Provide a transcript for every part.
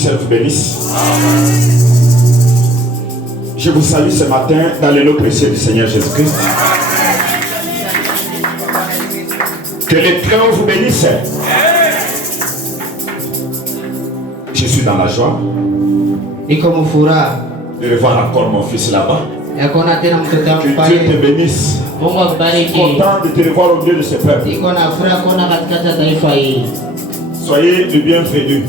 ciel vous bénisse. Je vous salue ce matin dans le nom précieux du Seigneur Jésus-Christ. Que les très hauts vous bénissent. Je suis dans la joie de revoir encore mon fils là-bas. Que Dieu te bénisse. Je suis content de te revoir au milieu de ce peuple. Soyez le bienvenu.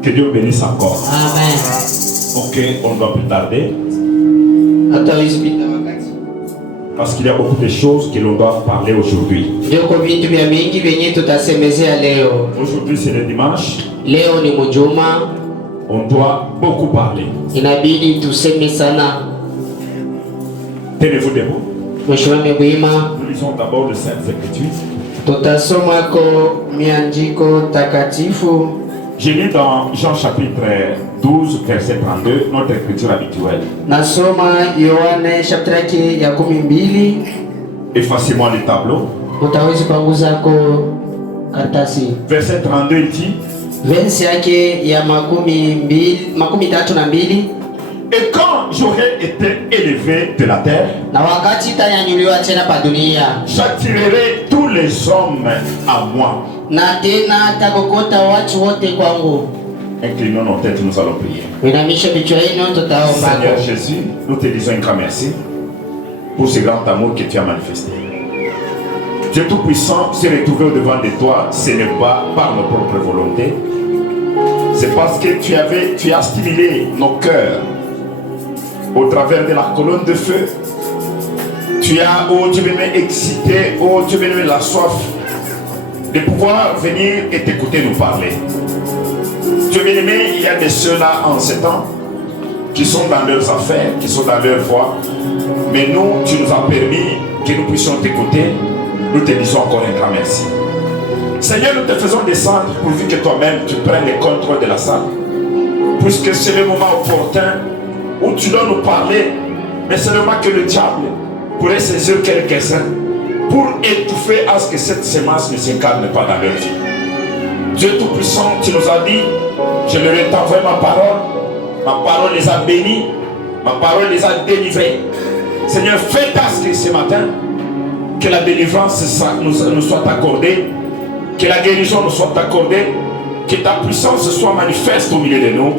Que Dieu bénisse encore. Amen. Ok, on ne doit plus tarder. Parce qu'il y a beaucoup de choses que l'on doit parler aujourd'hui. Aujourd'hui c'est le dimanche. On doit beaucoup parler. Tenez-vous debout. Nous lisons d'abord le Saintes Écritures. J'ai lu dans Jean chapitre 12, verset 32, notre écriture habituelle. Effacez-moi le tableau. Verset 32 il dit: et quand j'aurai été élevé de la terre, j'attirerai tous les hommes à moi. Inclinons nos têtes, nous allons prier. Seigneur Jésus, nous te disons un grand merci pour ce grand amour que tu as manifesté. Dieu Tout-Puissant, se retrouver au-devant de toi, ce n'est pas par nos propres volontés. C'est parce que tu as stimulé nos cœurs au travers de la colonne de feu. Tu as, oh Dieu bien excité, oh Dieu bien la soif de pouvoir venir et t'écouter nous parler. Dieu bien-aimé, il y a des ceux-là en ces temps qui sont dans leurs affaires, qui sont dans leur voie. Mais nous, tu nous as permis que nous puissions t'écouter. Nous te disons encore un grand merci. Seigneur, nous te faisons descendre pourvu que toi-même tu prennes le contrôle de la salle. Puisque c'est le moment opportun où tu dois nous parler, mais c'est le moment que le diable pourrait saisir quelques-uns pour étouffer à ce que cette semence ne s'incarne pas dans leur vie. Dieu Tout-Puissant, tu nous as dit, je leur ai envoyé ma parole les a bénis, ma parole les a délivrés. Seigneur, fais à ce que ce matin, que la délivrance nous soit accordée, que la guérison nous soit accordée, que ta puissance soit manifeste au milieu de nous.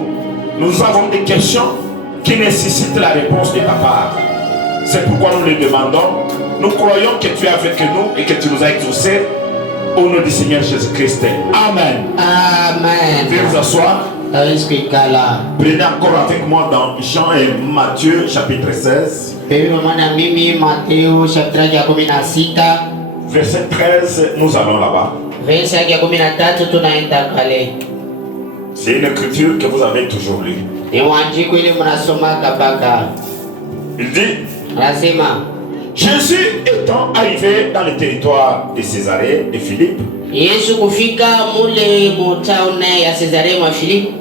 Nous avons des questions qui nécessitent la réponse de ta part. C'est pourquoi nous le demandons. Nous croyons que tu es avec nous et que tu nous as exaucés. Au nom du Seigneur Jésus-Christ. Amen. Amen. Veuillez vous asseoir. Prenez encore avec moi dans Jean et Matthieu chapitre 16. Verset 13, nous allons là-bas. C'est une écriture que vous avez toujours lue. Il dit: Jésus étant arrivé dans le territoire de Césarée de Philippe,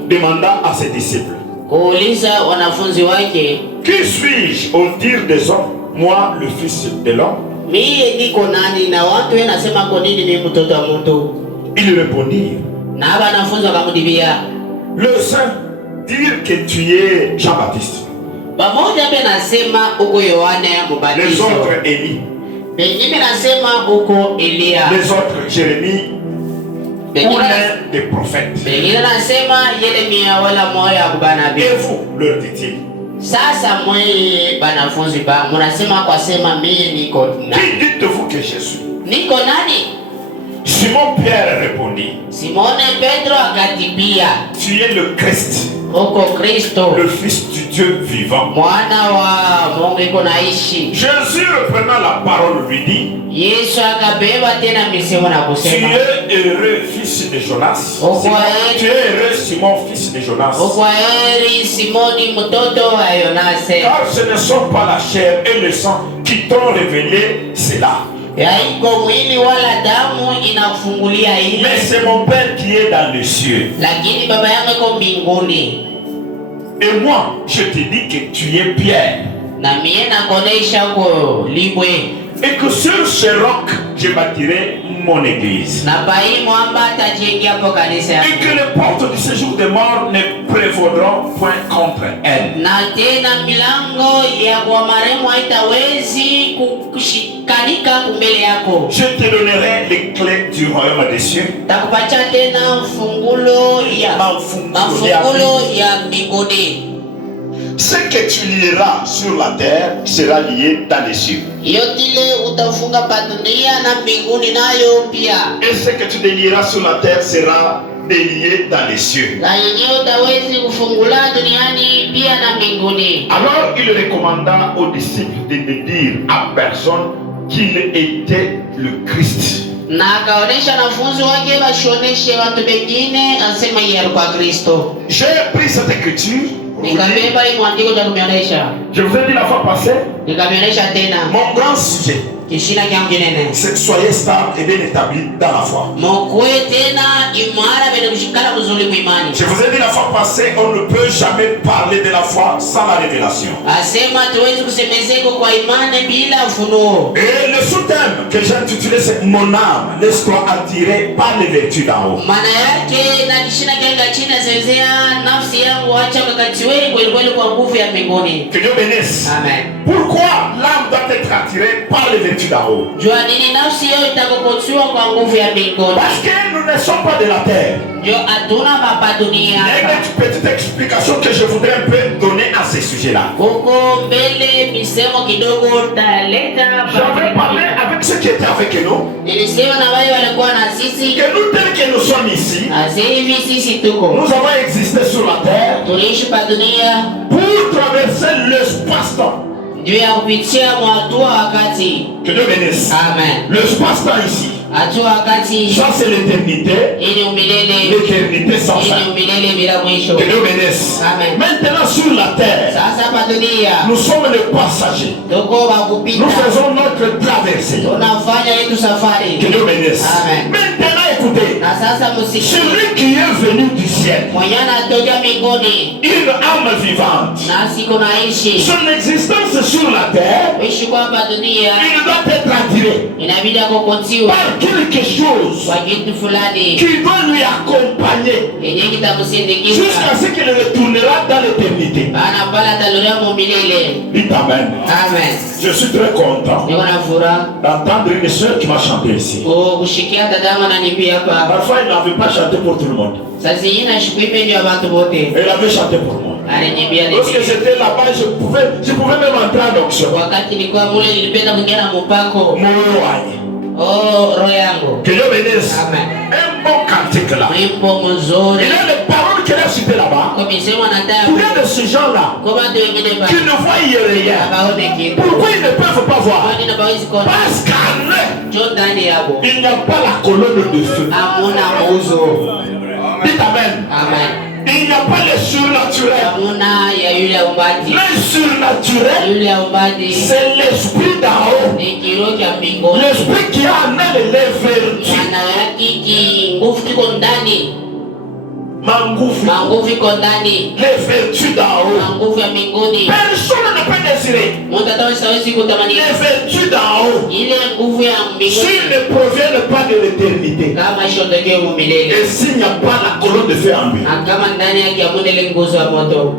demanda à ses disciples: qui suis-je au dire des hommes, moi le Fils de l'homme? Ils répondirent: le saint dire que tu es Jean-Baptiste, les autres Élie, les autres Jérémie ou l'un des prophètes. Et vous, leur dit-il, qui dites-vous que je suis? Simon Pierre répondit: tu es le Christ, le Fils du Dieu vivant. Jésus reprenant la parole lui dit: tu es heureux, fils de Jonas. Tu es heureux, Simon, fils de Jonas. Car ce ne sont pas la chair et le sang qui t'ont révélé cela, mais c'est mon Père qui est dans les cieux. Et moi, je te dis que tu es Pierre. Et que sur ce roc, je bâtirai mon église. Na pai mwamba atajenga hapo kanisa yake. Et que les portes du séjour des morts ne prévaudront point contre elle. Na tena milango ya kwa marehemu haitawezi kushikanika mbele yako. Je te donnerai les clés du royaume des cieux. Takupatia tena fungulo ya mbinguni. Ce que tu lieras sur la terre sera lié dans les cieux. Yote ile utafunga pa dunia na mbinguni nayo pia. Et ce que tu délieras sur la terre sera délié dans les cieux. Na yenyewe utawezi kufungula duniani pia na mbinguni. Alors il recommanda aux disciples de ne dire à personne qu'il était le Christ. Na akaonesha wanafunzi wake washoneshe watu wengine asema yeye alikuwa Kristo. J'ai pris cette écriture. Nikabeba hii mwandiko cha kumionesha. Je vous ai dit la fois passée. Nikamionesha tena. Mon grand sujet. Kishina kyangu kinene. C'est soyez stable et bien établi dans la foi. Mokwe tena imara bende kushikana mzuri muimani. Je vous ai dit la fois passée, on ne peut jamais parler de la foi sans la révélation. Asema tuwezi kusemezeko kwa imani bila ufunuo. Et le sous-thème que j'ai intitulé c'est mon âme ne soit attirée par les vertus d'en haut. Maana yake na kishina kyangu chini zezea nafsi yangu acha kakatiwe kweli kwa nguvu ya mbinguni. Que Dieu bénisse. Amen. Pourquoi l'âme doit être attirée par les vertus d'en haut? Jua nini nafsi yao itakopotiwa kwa nguvu ya mbinguni? Parce que nous ne sommes pas de la terre. Ndio atuna mapa dunia. Il y a une petite explication que je voudrais un peu donner à ces sujets-là. Huko mbele misemo kidogo taleta. J'avais parlé avec ceux qui étaient avec nous. Nilisema na wale walikuwa na sisi. Que nous tels que nous sommes ici. Hivi sisi tuko. Nous avons existé sur la terre. Tuliishi pa dunia. Pour traverser l'espace-temps. Ndio ya kupitia mwatua wakati. Que Dieu bénisse. Amen. L'espace-temps ici. Atua wakati. Ça c'est l'éternité. Ili umilele. L'éternité sans fin. Ili umilele bila mwisho. Que Dieu bénisse. Amen. Maintenant sur la terre. Sasa pa dunia. Nous sommes les passagers. Tuko bakupita. Nous faisons notre traversée. Tunafanya yetu safari. Que Dieu bénisse. Amen. Maintenant écoutez. Na sasa musiki. Celui qui est venu du ciel. Mwenyana toka mbinguni. Une âme vivante. Nasi kunaishi. Son existence sur la terre. Ishi kwa pa dunia. Il doit être attiré Inabidi akokotiwa. par quelque chose Kwa kitu fulani. qui doit lui accompagner Yenye kitakusindikiza. jusqu'à ce qu'il retournera dans l'éternité. Bana pala taluria mumilele. Dites Amen. Amen. Je suis très content Niko na furaha d'entendre une sœur qui m'a chanté ici. kushikia dada ananiambia hapa. Parfois, elle n'avait pas chanté pour tout le monde. Sasa zingine shikuipe ndio watu wote. Elle avait chanté pour moi. Ananiambia Lorsque nini? j'étais là-bas, je pouvais même entrer en onction. Wakati nilikuwa mule nilipenda kuingia na mpako. Mon roi. Oh, roho yangu. Que Dieu bénisse. Amen. Un bon cantique là. Wimbo mzuri. Il y a les paroles qu'elle a citées là-bas. Kwa misemo nataka. Combien de ces gens-là Kwa watu wengine ba. qui ne voient rien? Abaone kitu. Pourquoi ils ne peuvent pas voir? Kwani na bawezi kuona. Parce qu'en eux, Jo ndani yabo. il n'y a pas la colonne de feu. Amuna mauzo. Dites Amen. Amen. Il n'y a pas le surnaturel. Amuna ya yule umbaji. Le surnaturel, Yule umbaji. c'est l'esprit d'en haut. Ni kiroho cha mbinguni. L'esprit qui a en elle les vertus. Maana yake nguvu kiko ndani. Nguvu iko ndani. Les vertus d'en haut. Nguvu ya mbinguni. Personne ne peut désirer Mtu atawezi kutamani. les vertus d'en haut Ile nguvu ya mbinguni. s'ils ne proviennent pas de l'éternité. Kama ishotokea umilele. Et s'il n'y a pas la colonne de feu en lui. Na kama ndani yake hamuna ile nguzo ya moto.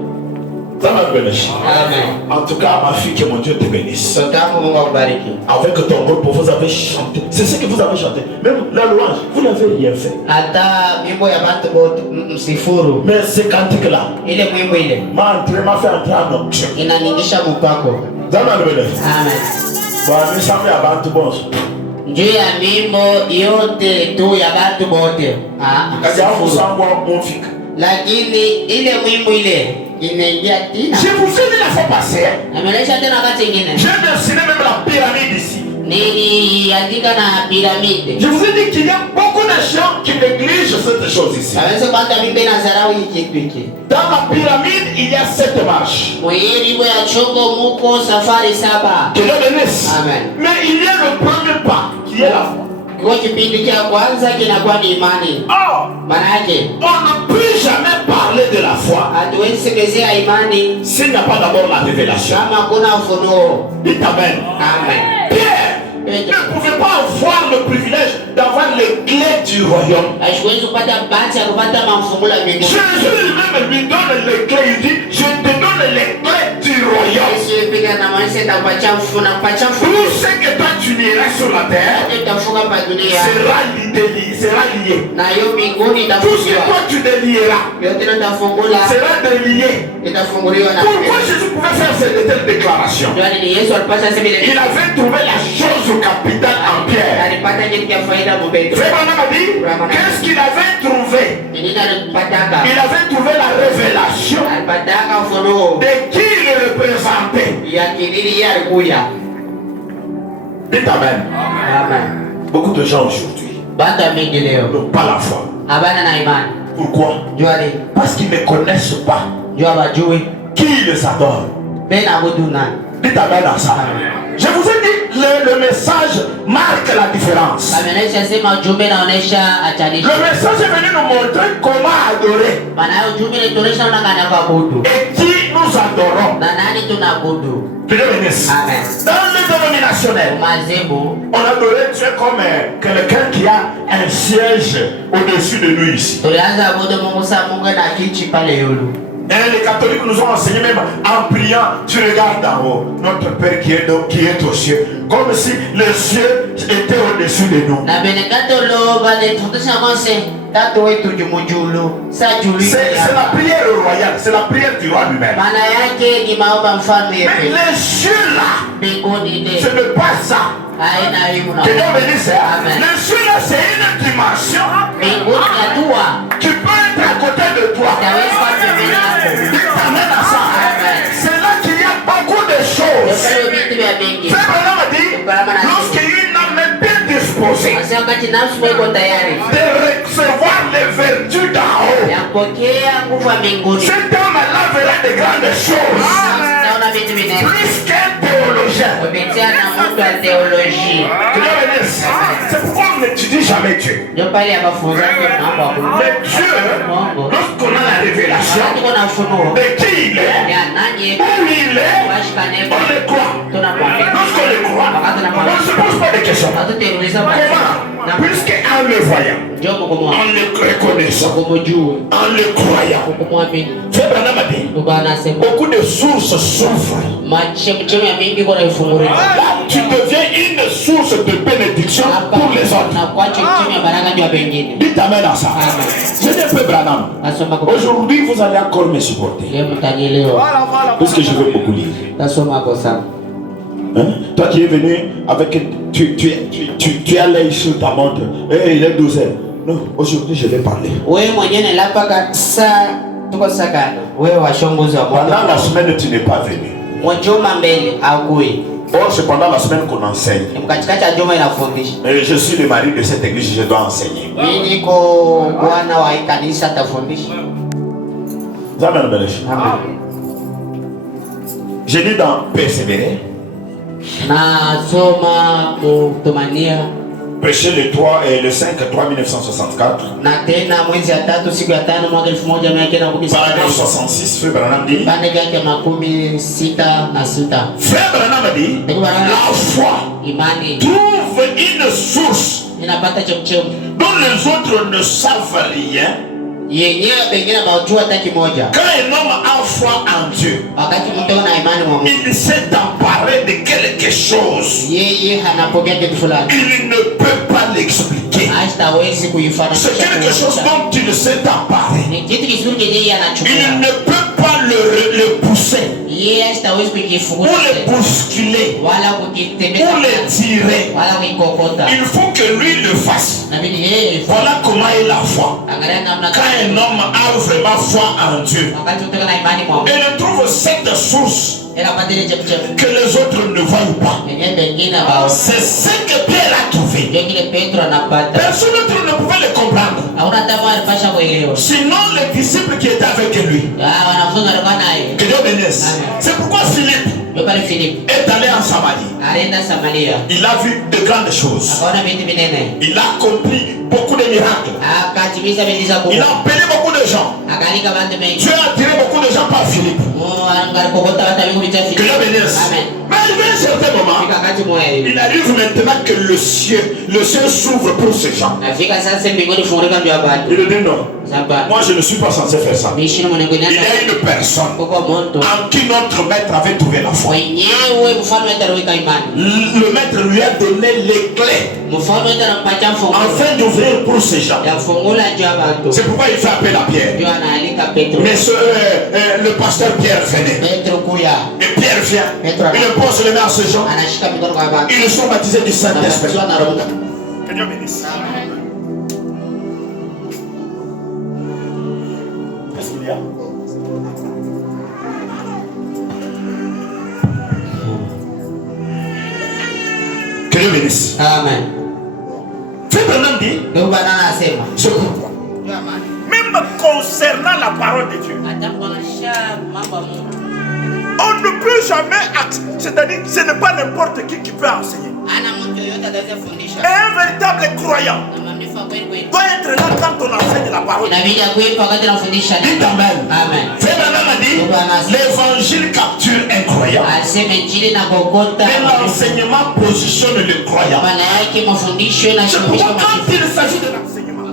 Ça va bénir. Amen. En tout cas, ma fille, que mon Dieu te bénisse. Sotangu Mungu akubariki. Avec ton groupe, vous avez chanté. C'est ce que vous avez chanté. Même la louange, vous n'avez rien fait. Hata wimbo ya watu wote msifuru. Mais ce cantique-là Ile wimbo ile m'a fait entrer en onction. inaningisha mpako. Ça va bénir. Amen. Bon, nous sommes à Bantu Bons. Juu ya mimbo yote tu ya watu wote. Lakini ile wimbo ile inaingia tena. Je vous ai dit la fois passée. Amelesha tena wakati ingine. J'ai dessiné même la pyramide ici. Niliandika na piramide. Je vous ai dit qu'il y a beaucoup de gens qui négligent cette chose ici. Aweze kwamba mimi na zarau hiki kitu. Dans la pyramide, il y a 7 marches. Mwili ya chongo muko safari 7. Que Dieu bénisse. Amen. Mais il y a le premier pas qui est la foi. Kwa kipindi cha kwanza kinakuwa ni imani. Maana yake On ne peut jamais parler de la foi hatuwezi semezea imani s'il n'y a pas d'abord la révélation. kama kuna ufunuo. Dites Amen. Amen. Pierre ne pouvait pas avoir le privilège d'avoir les clés du royaume. Jésus lui-même lui donne les clés. Il dit, je te donne les clés du royaume. Tout ce que toi tu liras sur la terre sera lié. Tout ce que toi tu délieras sera délié. Pourquoi Jésus pouvait faire cette telle déclaration? Il avait trouvé la chose capitale en Pierre. Frère Branham a dit, qu'est-ce qu'il avait trouvé? Il avait trouvé la révélation de qui il représentait. Dites Amen. Beaucoup de gens aujourd'hui n'ont pas la foi. Pourquoi? Parce qu'ils ne connaissent pas qui les adore. Dites Amen à ça. Je vous ai dit, le message marque la différence. Le message est venu nous montrer comment adorer et qui nous adorons. Dans le dénominationnel, on adorait Dieu comme quelqu'un qui a un siège au-dessus de nous ici. Et les catholiques nous ont enseigné même en priant, tu regardes en haut, notre Père qui est aux cieux, comme si les cieux étaient au-dessus de nous. C'est la prière royale, c'est la prière du roi lui-même. Mais les cieux là, ce n'est pas ça. Que Dieu bénisse. Les cieux là, c'est une dimension. Tu peux être à côté de toi. Amen à ça. C'est là qu'il y a beaucoup de choses. Frère Branham a dit, lorsqu'il y a une âme bien disposée de recevoir les vertus d'en haut, cette âme-là verra de grandes choses. Plus qu'un théologien. C'est pourquoi on n'étudie jamais Dieu. Mais Dieu, lorsqu'on a la révélation de qui il est, où il est, on le croit. Lorsqu'on le croit, on ne se pose pas de questions. Comment? Puisqu'en le voyant, en le reconnaissant, en le croyant, Frère Branham a dit, beaucoup de sources s'ouvrent. Tu deviens une source de bénédiction pour les autres. Dites Amen à ça. Je dis un peu Branham. Aujourd'hui, vous allez encore me supporter. Parce que je veux beaucoup lire. Hein? Toi qui es venu avec. Tu as l'œil sur ta montre. Hey, il est 12h. Non, aujourd'hui je vais parler. Pendant la semaine, tu n'es pas venu. Or, c'est pendant la semaine qu'on enseigne. Et je suis le mari de cette église, je dois enseigner. J'ai dit dans persévérer. Prêcher le 3 et le 5-3 1964. Paragraphe 66, Frère Branham dit. Frère Branham dit, la foi trouve une source dont les autres ne savent rien. Quand un homme a foi en Dieu, il s'est emparé de quelque chose. Il ne peut pas l'expliquer. C'est quelque chose dont il s'est emparé. Il ne peut pas le pousser, ou le bousculer, ou le tirer. Il faut que lui le fasse. Voilà comment est la foi. Quand un homme a vraiment foi en Dieu, il trouve cette source que les autres ne voient pas. C'est ce que Pierre a trouvé. Personne d'autre ne pouvait le comprendre. Sinon les disciples qui étaient avec lui. Que Dieu bénisse. C'est pourquoi Philippe est allé en Samarie. Il a vu de grandes choses. Il a accompli beaucoup de miracles. Il a appelé beaucoup de gens. Dieu a attiré beaucoup de gens par Philippe. Que Dieu bénisse. Mais arrivé un certain moment, il arrive maintenant que le ciel s'ouvre pour ces gens. Il dit non. Moi je ne suis pas censé faire ça. Il y a une personne en qui notre maître avait trouvé la foi. Le maître lui a donné les clés afin d'ouvrir pour ces gens. C'est pourquoi il fait appel à Pierre. Mais le pasteur Pierre venait. Et Pierre vient. Il pose les mains à ces gens. Ils sont baptisés du Saint-Esprit. Que Dieu bénisse. Qu'est-ce qu'il y a? Que Dieu bénisse. Amen. Frère Branham dit, c'est pourquoi. Même concernant la parole de Dieu, on ne peut jamais, c'est-à-dire ce n'est pas n'importe qui peut enseigner. Un véritable croyant doit être là quand on enseigne la parole. Dites Amen. Frère Branham a dit, l'évangile capture un croyant, mais l'enseignement positionne le croyant. C'est pourquoi quand il s'agit de l'enseignement,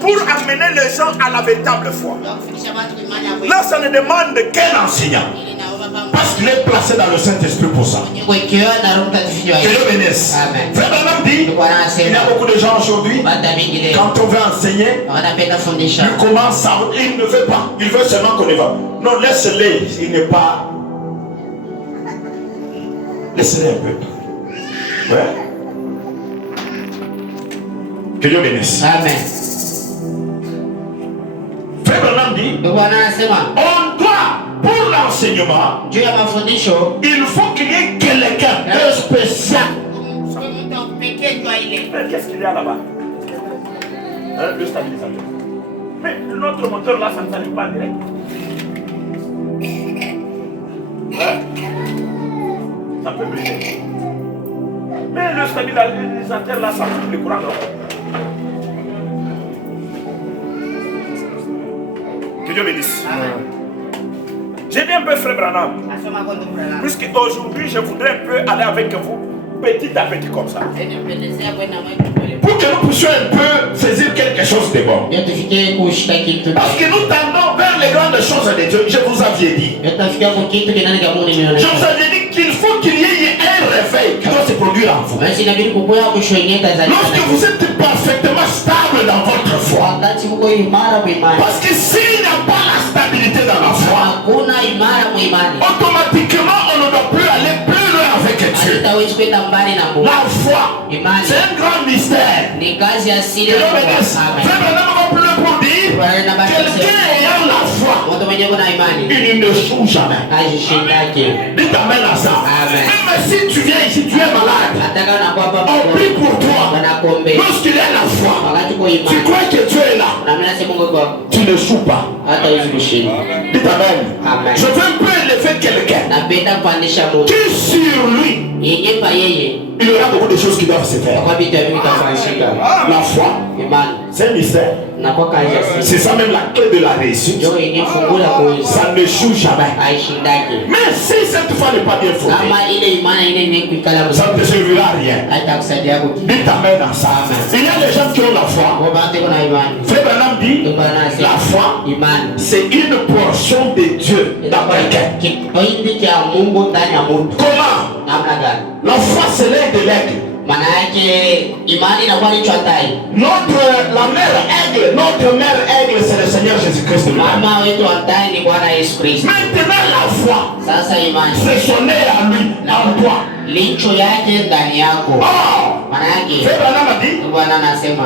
pour amener les gens à la véritable foi, là ça ne demande qu'un enseignant, parce qu'il est placé dans le Saint-Esprit pour ça. Que Dieu bénisse. Frère Branham dit, il y a beaucoup de gens aujourd'hui, quand on veut enseigner, il commence à... Il ne veut pas, il veut seulement qu'on y va. Non, laisse-les, il n'est pas... Laisse-les un peu. Ouais. Que Dieu bénisse. Amen. Frère Branham dit, on doit, pour l'enseignement, il faut qu'il y ait quelqu'un de spécial. Qu'est-ce qu'il y a là-bas? Le stabilisateur. Mais notre moteur là, ça ne s'allume pas direct. Ça peut brûler. Mais le stabilisateur là, ça coupe le courant. Que Dieu bénisse. J'ai dit un peu frère Branham, puisque aujourd'hui je voudrais un peu aller avec vous petit à petit comme ça, pour que nous puissions un peu saisir quelque chose de bon. Parce que nous tendons vers les grandes choses de Dieu. Je vous avais dit, qu'il faut qu'il y ait un réveil qui doit se produire en vous. Lorsque vous êtes parfaitement stable dans votre foi, parce que s'il n'y a pas la stabilité dans la foi, automatiquement on ne doit plus aller plus loin avec Dieu. La foi, c'est un grand mystère. Quelqu'un ayant la foi, il ne joue jamais. Dites Amen à ça. Même si tu viens ici, tu es malade, on prie pour toi. Lorsqu'il y a la foi, tu crois que Dieu est là, tu ne joues pas. Dites Amen. Je veux un peu élever quelqu'un qui sur lui, il y aura beaucoup de choses qui doivent se faire. La foi, c'est un mystère. C'est ça même la clé de la réussite. Ça ne joue jamais. Mais si cette foi n'est pas bien fondée, ça ne te servira à rien. Dites Amen à ça. Il y a des gens qui ont la foi. Frère Branham dit, la foi, c'est une portion de Dieu dans quelqu'un. Comment? La foi, c'est l'air de l'aigle. Notre mère aigle, c'est le Seigneur Jésus-Christ. Maintenant la foi, c'est son air à lui, en toi. Frère Branham a dit,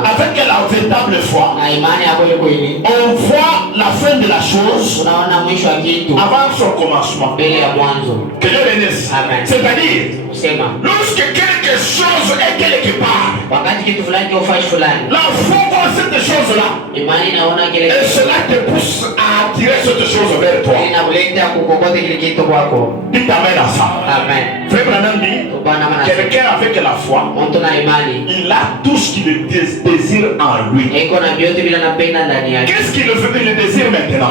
avec la véritable foi, on voit la fin de la chose avant son commencement. Que Dieu bénisse. C'est-à-dire, lorsque quelque chose est quelque part, la foi voit cette chose-là, et cela te pousse à attirer cette chose vers toi. Dites Amen à ça. Frère Branham dit, quelqu'un avec la foi, il a tout ce qu'il désire en lui. Qu'est-ce qu'il désire maintenant?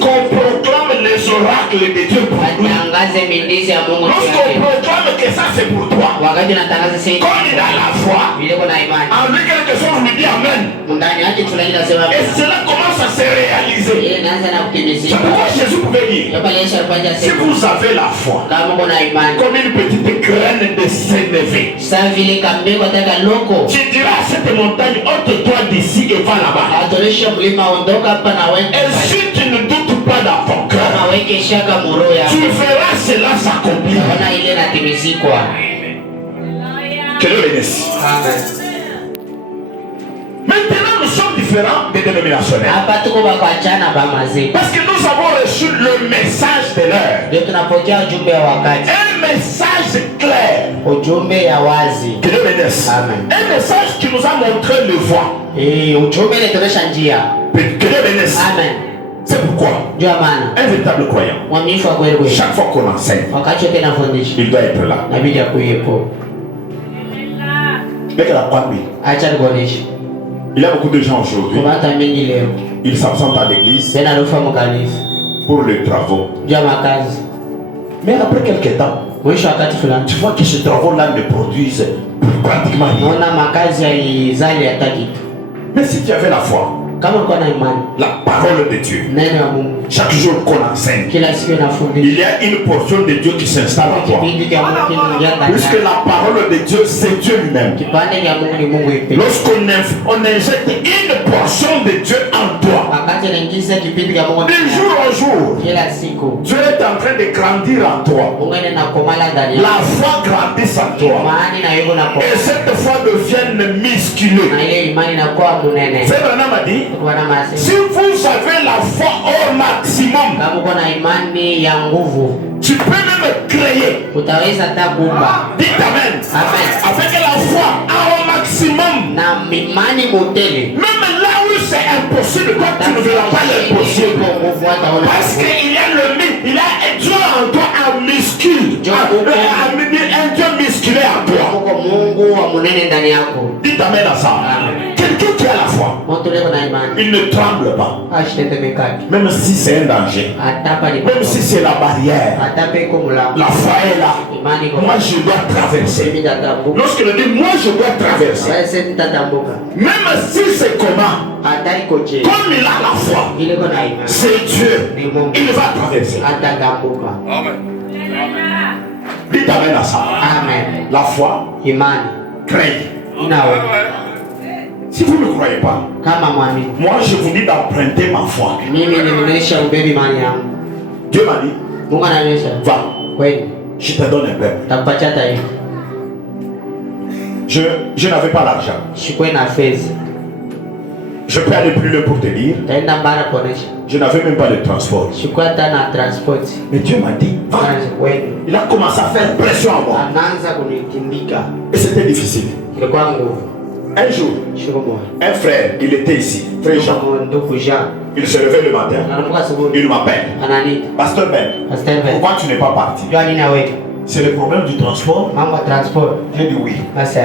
Qu'on proclame les oracles de Dieu pour lui. atangaze miujiza ya Mungu. Lorsqu'on proclame que ça c'est pour toi, Wakati unatangaza sasa, quand il a la foi, vile kuna imani. en lui quelque chose lui dit amen. Ndani yake tunaenda sema. Et cela commence à se réaliser. Yeye anaanza na kutimizika. C'est pourquoi Jésus pouvait dire, Hapa Yesu alifanya si sema. vous avez la foi, Kama kuna imani. comme une petite graine de sénévé, Sasa vile kambeko ataka loko. tu diras à cette montagne, ôte-toi d'ici et va là-bas. Atoresha mlima ondoka hapa na wewe. Et si tu ne doutes pas dans ton cœur, Kama weke shaka muro ya. tu verras cela s'accomplir. Ona ile natimizikwa. Que Dieu bénisse. Amen. Maintenant, nous sommes différents des dénominationnels. Hapa tuko bakwachana ba mazee. Parce que nous avons reçu le message de l'heure. Ndio tunapokea ujumbe wa wakati. Un message clair. Ujumbe ya wazi. Que Dieu bénisse. Amen. Un message qui nous a montré le voie. Ujumbe inatuonyesha njia. Que Dieu bénisse. Amen. C'est pourquoi Ndio maana un véritable croyant, mwaminifu wa kweli kweli. chaque fois qu'on enseigne, Wakati wote nafundisha. il doit être là. Inabidi akuwepo. Mais la croix, oui. Acha nikuoneshe. Il y a beaucoup de gens aujourd'hui, Kuna hata mengi leo. ils s'absentent à l'église Tena rufa mkanisa. pour les travaux. Ndio makazi. Mais après quelques temps, Mwisho wakati fulani. tu vois que ces travaux-là ne produisent pratiquement rien. Naona makazi haizali hata kitu. Mais si tu avais la foi, Kama ulikuwa na imani, la parole de Dieu, neno ya Mungu. chaque jour qu'on enseigne, Kila siku inafundisha. il y a une portion de Dieu qui s'installe en toi. Kipindi cha Mungu kinaingia ndani Puisque yako. la parole de Dieu, c'est Dieu lui-même. Kipande cha Mungu ni Mungu yeye. Lorsqu'on on injecte une portion de Dieu en toi, Wakati anaingiza kipindi cha Mungu de jour en jour, kila siku, Dieu est en train de grandir en toi. Mungu anakomala ndani yako. La foi grandit en toi. Imani na yuko na Et cette foi devient musculeuse. na ile imani inakuwa munene. C'est Branham a dit, Kwa na masi. si vous avez la foi au maximum, Kama uko na imani ya nguvu, tu peux même créer. utaweza hata kuumba. Dites Amen. Amen. Avec la foi au maximum, Na imani motele. même là où c'est impossible, toi tu ne verras pas l'impossible. Parce qu'il y a il y a Dieu en toi, un muscule. Un Dieu musculé en toi. Mungu Mungu wa munene ndani yako. Dites Amen à ça. Quelqu'un qui a la foi, Mtu leo na imani. il ne tremble pas. Ashitetemekaki. Même si c'est un danger. Atapa ni Même si c'est la barrière. atape ko mula. La foi est là. Imani ko. Moi je dois traverser. Mimi tatambuka. Lorsque je dis moi je dois traverser. Sasa nitatambuka. Même si c'est comment. Hatari koje. Comme il a la foi. Ile ko na imani. C'est Dieu. Ni Mungu. Il va traverser. Atatambuka. Dites Amen à ça. Amen. La foi, Imani. craigne. Inawe. Si vous ne croyez pas, Kama mwamini. moi je vous dis d'emprunter ma foi. Mimi nimeonyesha ubebe imani yangu. Dieu m'a dit, Mungu anaonyesha. va, Kweli. je te donne un peu. Takupatia hata hiyo. Je n'avais pas l'argent. Shikwe na fedha. Je peux aller plus loin pour te dire, Taenda mbara kuonesha. je n'avais même pas de transport. Shikwe hata na transport. Mais Dieu m'a dit, va. Kweli. Il a commencé à faire pression à moi. Anaanza kunitindika. Et c'était difficile. Ilikuwa nguvu. Un jour, Shiko moja. un frère, il était ici, frère Jean. Ndugu Jean. Il se levait le matin. Anaamka asubuhi. Il m'appelle. Ananiita. Pasteur Ben, Pastor Ben. pourquoi tu n'es pas parti? Jua nini awe? C'est le problème du transport. Mambo ya transport. J'ai dit oui. Basi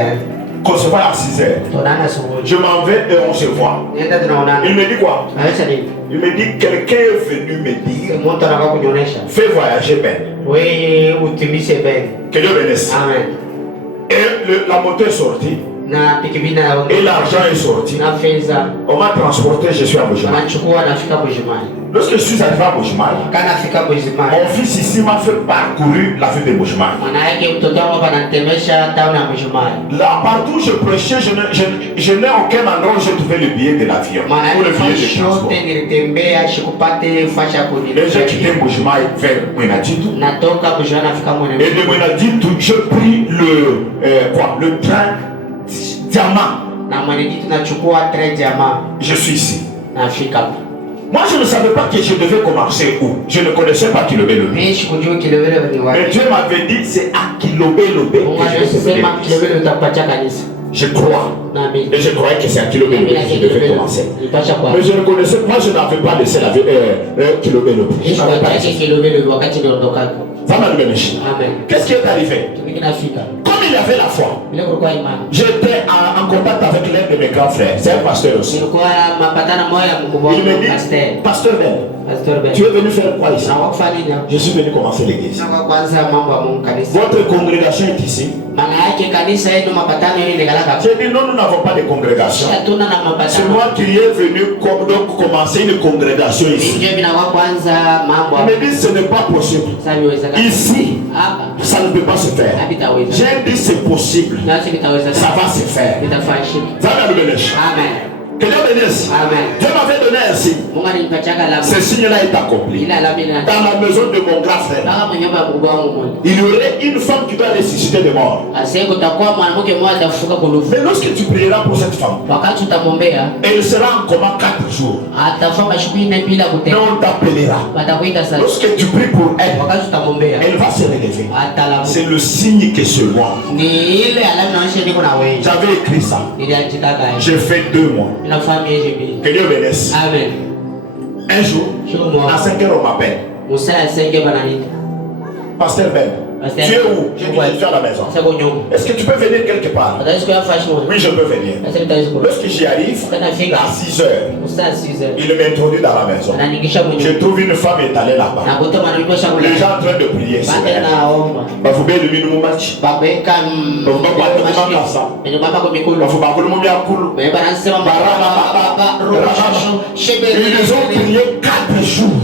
Qu'on se voit à 6 heures. tunaona asubuhi. Je m'en vais et on se voit. Nenda tunaonana. Il me dit quoi? Acha nini? Il me dit, quelqu'un est venu me dire, Mtu anataka kunionyesha. fais voyager Ben. Wewe utimishe Ben. Que Dieu bénisse. Amen. Et la moto est sortie. Na pikipiki na Et l'argent est sorti. na fedha. On m'a transporté, je suis à Bouchimai. Anachukua nafika Bujimai. Lorsque je suis arrivé à Bouchimai, Kana nafika Bujimai. mon fils ici m'a fait parcourir la ville de Bouchimai. Maana yake mtoto wangu hapa ananitemesha town ya Bujimai. Là, partout où je prêchais, je n'ai aucun endroit où j'ai trouvé le billet de l'avion. Maana Ou le yake billet de fashi transport. yote nilitembea sikupate fasha Et kunileta. j'ai quitté Bouchimai vers Mwenaditu. Natoka Bujimai nafika Et Mweneditu. de Mwenaditu, j'ai pris le train diamant. Na Mweneditu nachukua train jamaa. Je suis ici. Nafika hapa. Moi, je ne savais pas que je devais commencer où. Je ne connaissais pas Kilobé-Lobé. Mimi sikujua Kilowele ni Mais wapi. Dieu m'avait dit, c'est à Kilobé-Lobé Mungu que je devais alisema commencer. Kilowele utakupatia kanisa. Je crois. Na mimi. Et je croyais que c'est à Kilobé-Lobé que je devais commencer. Nipasha kwa. Mais je ne connaissais pas, je n'avais pas laissé la Kilobé-Lobé. Je n'avais pas laissé. Kilowele wakati niliondoka. Ça m'a donné. Amen. Qu'est-ce qui est arrivé? Kimi kinafika. Comme il il y avait la foi. J'étais en contact avec l'un de mes grands frères. C'est un pasteur aussi. Il me dit, pasteur Ben, tu es venu faire quoi ici? Je suis venu commencer l'église. Votre congrégation est ici. J'ai dit non, nous n'avons pas de congrégation. C'est moi qui est venu commencer une congrégation ici. Il me dit ce n'est pas possible. Ici, ça ne peut pas se faire. J'ai dit c'est possible. Ça va se faire. Amen. Que Dieu bénisse. Dieu m'avait donné un signe. Ce signe-là est accompli. Dans la maison de mon grand frère, il y aurait une femme qui doit ressusciter des morts. Mais lorsque tu prieras pour cette femme, elle sera en coma 4 jours. Mais on t'appellera. Lorsque tu pries pour elle, elle va se relever. C'est le signe que c'est moi. J'avais écrit ça. J'ai fait 2 mois. Que Dieu bénisse. Amen. Un jour, à 5 heures, on m'appelle. Pasteur Ben, tu es où? J'ai dit, je suis à la maison. Est-ce que tu peux venir quelque part? Oui, je peux venir. Lorsque j'y arrive, à 6 heures, il m'introduit dans la maison. Je trouve une femme étalée là-bas. Les gens en train de prier. Ils ont prié 4 jours.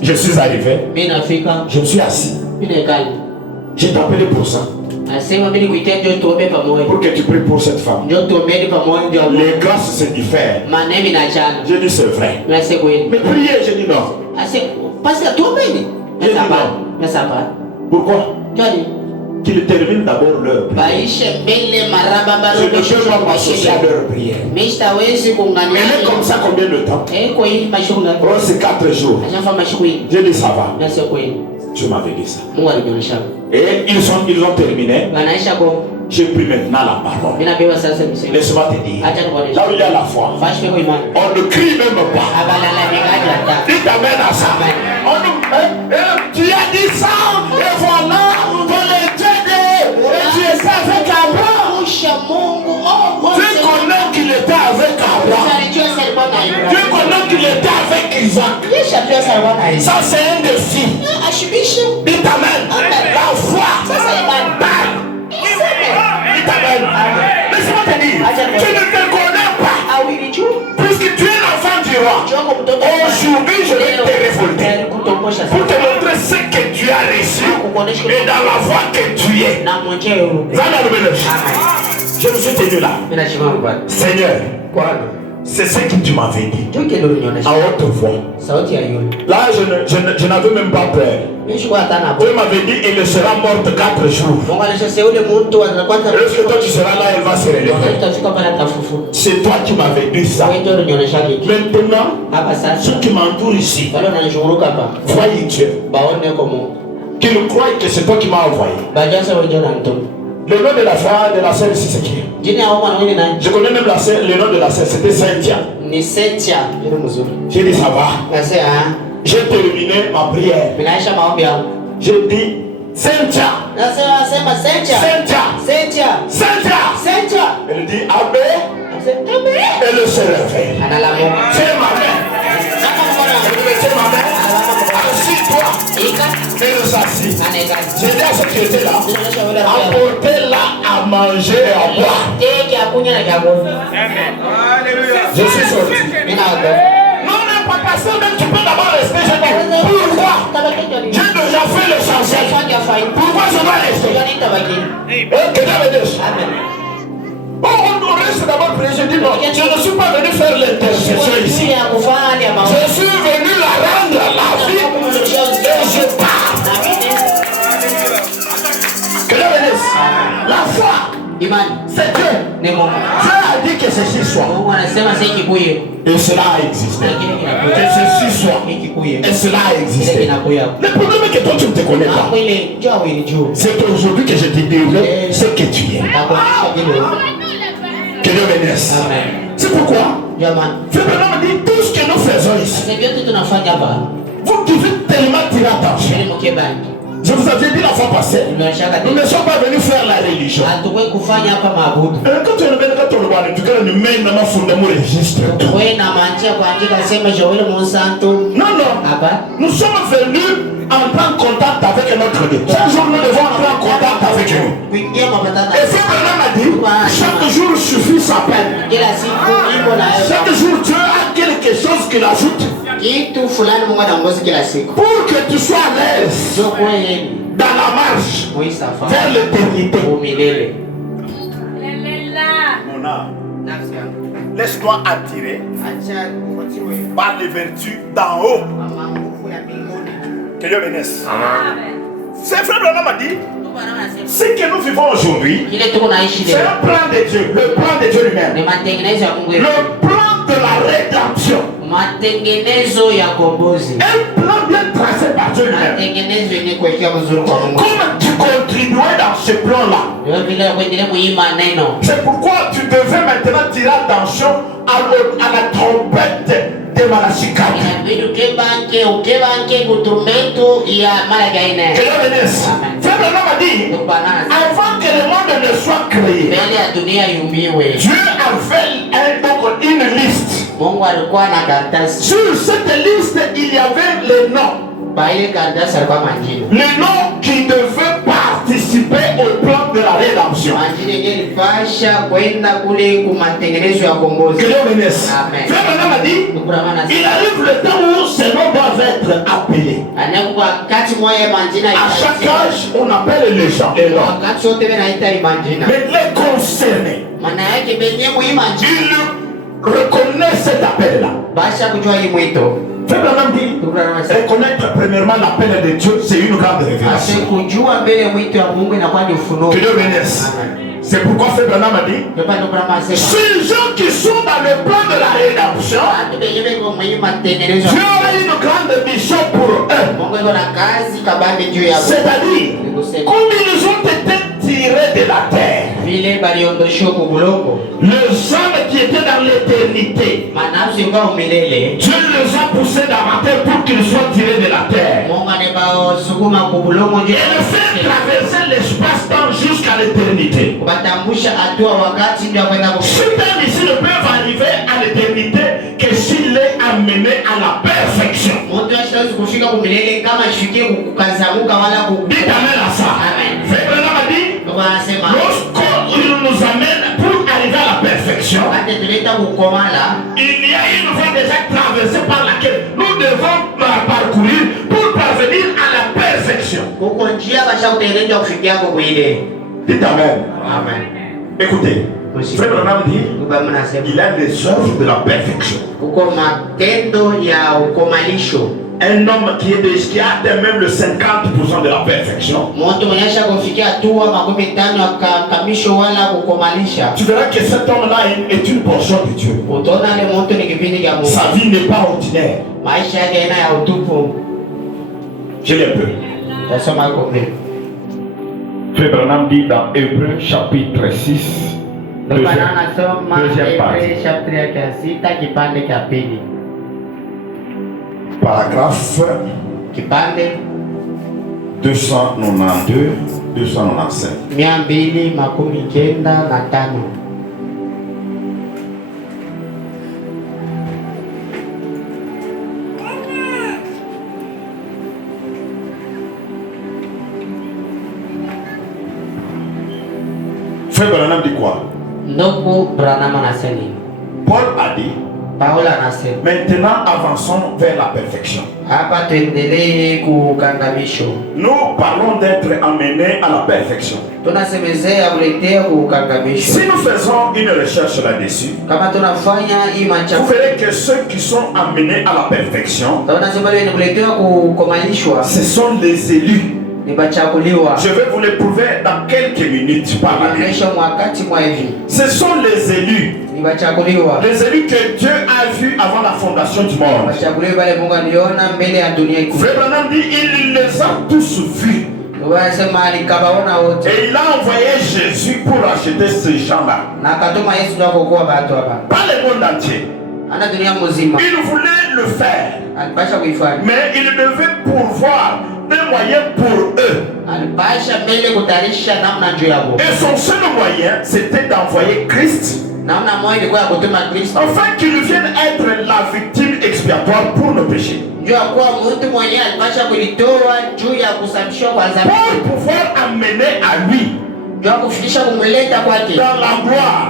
Je suis arrivé. Je me suis assis. J'ai appelé pour ça. Pour que tu pries pour cette femme. Les grâces se diffèrent. J'ai dit c'est vrai. Mais priez, j'ai dit non. J'ai dit non. Pourquoi? Qu'ils terminent d'abord leur prière. Je ne peux pas m'associer à leur prière. Elle est comme ça combien de temps? Oh, c'est 4 jours. J'ai dit ça va. Tu m'avais dit ça. Et ils ont terminé. J'ai pris maintenant la parole. Laisse-moi te dire. Là où il y a la foi, on ne crie même pas. Dites amen à ça. Tu as dit ça. Et voilà. Pour les aider. Et tu es avec Abraham. Tu connais qu'il était avec Abraham. Tu connais qu'il était avec Isaac. Ça c'est un défi. Dites amen. La foi. Laisse-moi te dire, tu ne te connais pas. Puisque tu es l'enfant du roi. Aujourd'hui, je vais te révolter pour te montrer ce que tu as reçu et dans la voie que tu es. Je me suis tenu là. Seigneur, c'est ce que tu m'avais dit à haute voix. Là, je n'avais même pas peur. Dieu m'avait dit il sera morte 4 jours. Lorsque toi tu seras là, elle va se relever. C'est toi qui m'avais dit ça. Maintenant, ceux qui m'entourent ici, voyez Dieu. Qu'ils croient que c'est toi qui m'as envoyé. Le nom de la femme de la sœur ici c'est qui? Je connais même le nom de la sœur, c'était Cynthia. J'ai dit ça va. J'ai terminé ma prière. J'ai dit Cynthia. Elle dit Amen. Elle se réveille. C'est ma mère. C'est ma mère. Assis-toi. Elle s'assit. J'ai dit à ceux qui étaient là, apportez-la à manger et à boire. Je suis sorti. Non, mais pas ça, même tu peux d'abord rester. Pourquoi? J'ai déjà fait l'essentiel. Pourquoi je dois rester? Bon, on reste d'abord prier. Je dis non, je ne suis pas venu faire l'intercession ici. Je suis venu la rendre la vie et je pars. Que Dieu bénisse. La foi, c'est Dieu. Dieu a dit que ceci soit. Et cela a existé. Que ceci soit. Et cela a existé. Le problème est que toi tu ne te connais pas. C'est aujourd'hui que je te dirai ce que tu es. Que Dieu bénisse. C'est pourquoi Frère Branham dit tout ce que nous faisons ici. Vous devez tellement tirer attention. Je vous avais dit la fois passée, nous ne sommes pas venus faire la religion. Quand on est venu, quand on le voit, tu peux nous mettre dans le registre. Non, nous sommes venus entrer en contact avec notre Dieu. Chaque jour, nous devons entrer en contact avec lui. Et Frère Branham a dit, chaque jour suffit sa peine. Chaque jour, Dieu a quelque chose qu'il ajoute. Pour que tu sois à l'aise dans la marche vers l'éternité. Mon âme, laisse-toi attirer par les vertus d'en haut. Que Dieu bénisse. C'est Frère Branham a dit, ce que nous vivons aujourd'hui, c'est un plan de Dieu, le plan de Dieu lui-même. Le plan de la rédemption. Un plan bien tracé par Dieu lui-même. Comment tu contribuais dans ce plan-là? C'est pourquoi tu devais maintenant tirer attention à la trompette de Malachie 4. Que Dieu bénisse. Frère Branham a dit, avant que le monde ne soit créé, Dieu avait une liste. Sur cette liste, il y avait les noms. Les noms qui devaient participer au plan de la rédemption. Que Dieu bénisse. Frère Branham a dit, il arrive le temps où ces noms doivent être appelés. À chaque âge, on appelle les gens et l'homme. Mais les concernés, ils reconnaissent cet appel-là. Frère Branham dit, reconnaître premièrement l'appel de Dieu, c'est une grande révélation. Que Dieu bénisse. C'est pourquoi Frère Branham a dit, ces gens qui sont dans le plan de la rédemption, Dieu a une grande mission pour eux. C'est-à-dire, comme ils ont été tirés de la terre, les hommes qui étaient dans l'éternité, Dieu les a poussés dans la terre pour qu'ils soient tirés de la terre et le faire traverser l'espace-temps jusqu'à l'éternité. Certains ici ne peuvent arriver à l'éternité que s'il est amené à la perfection. Dites amen à ça. Frère Branham a dit, lorsqu'il nous amène pour arriver à la perfection, il y a une voie déjà traversée par laquelle nous devons parcourir pour parvenir à la perfection. Dites amen. Écoutez, Frère Branham dit, il a les œuvres de la perfection. Un homme qui a atteint même le 50% de la perfection, tu verras que cet homme-là est une portion de Dieu. Sa vie n'est pas ordinaire. Je l'ai peu. Frère Branham dit dans Hébreux chapitre 6, deuxième partie. Paragraphe 292, 295. Frère Branham dit quoi? Paul a dit, maintenant avançons vers la perfection. Nous parlons d'être amenés à la perfection. Si nous faisons une recherche là-dessus, vous verrez que ceux qui sont amenés à la perfection, ce sont les élus. Je vais vous le prouver dans quelques minutes par la Bible. Ce sont les élus. Les élus que Dieu a vus avant la fondation du monde. Frère Branham dit, il les a tous vus. Et il a envoyé Jésus pour acheter ces gens-là. Pas le monde entier. Il voulait le faire, mais il devait pourvoir d'un moyen pour eux. Et son seul moyen, c'était d'envoyer Christ, afin qu'il vienne être la victime expiatoire pour nos péchés. Pour pouvoir amener à lui dans la gloire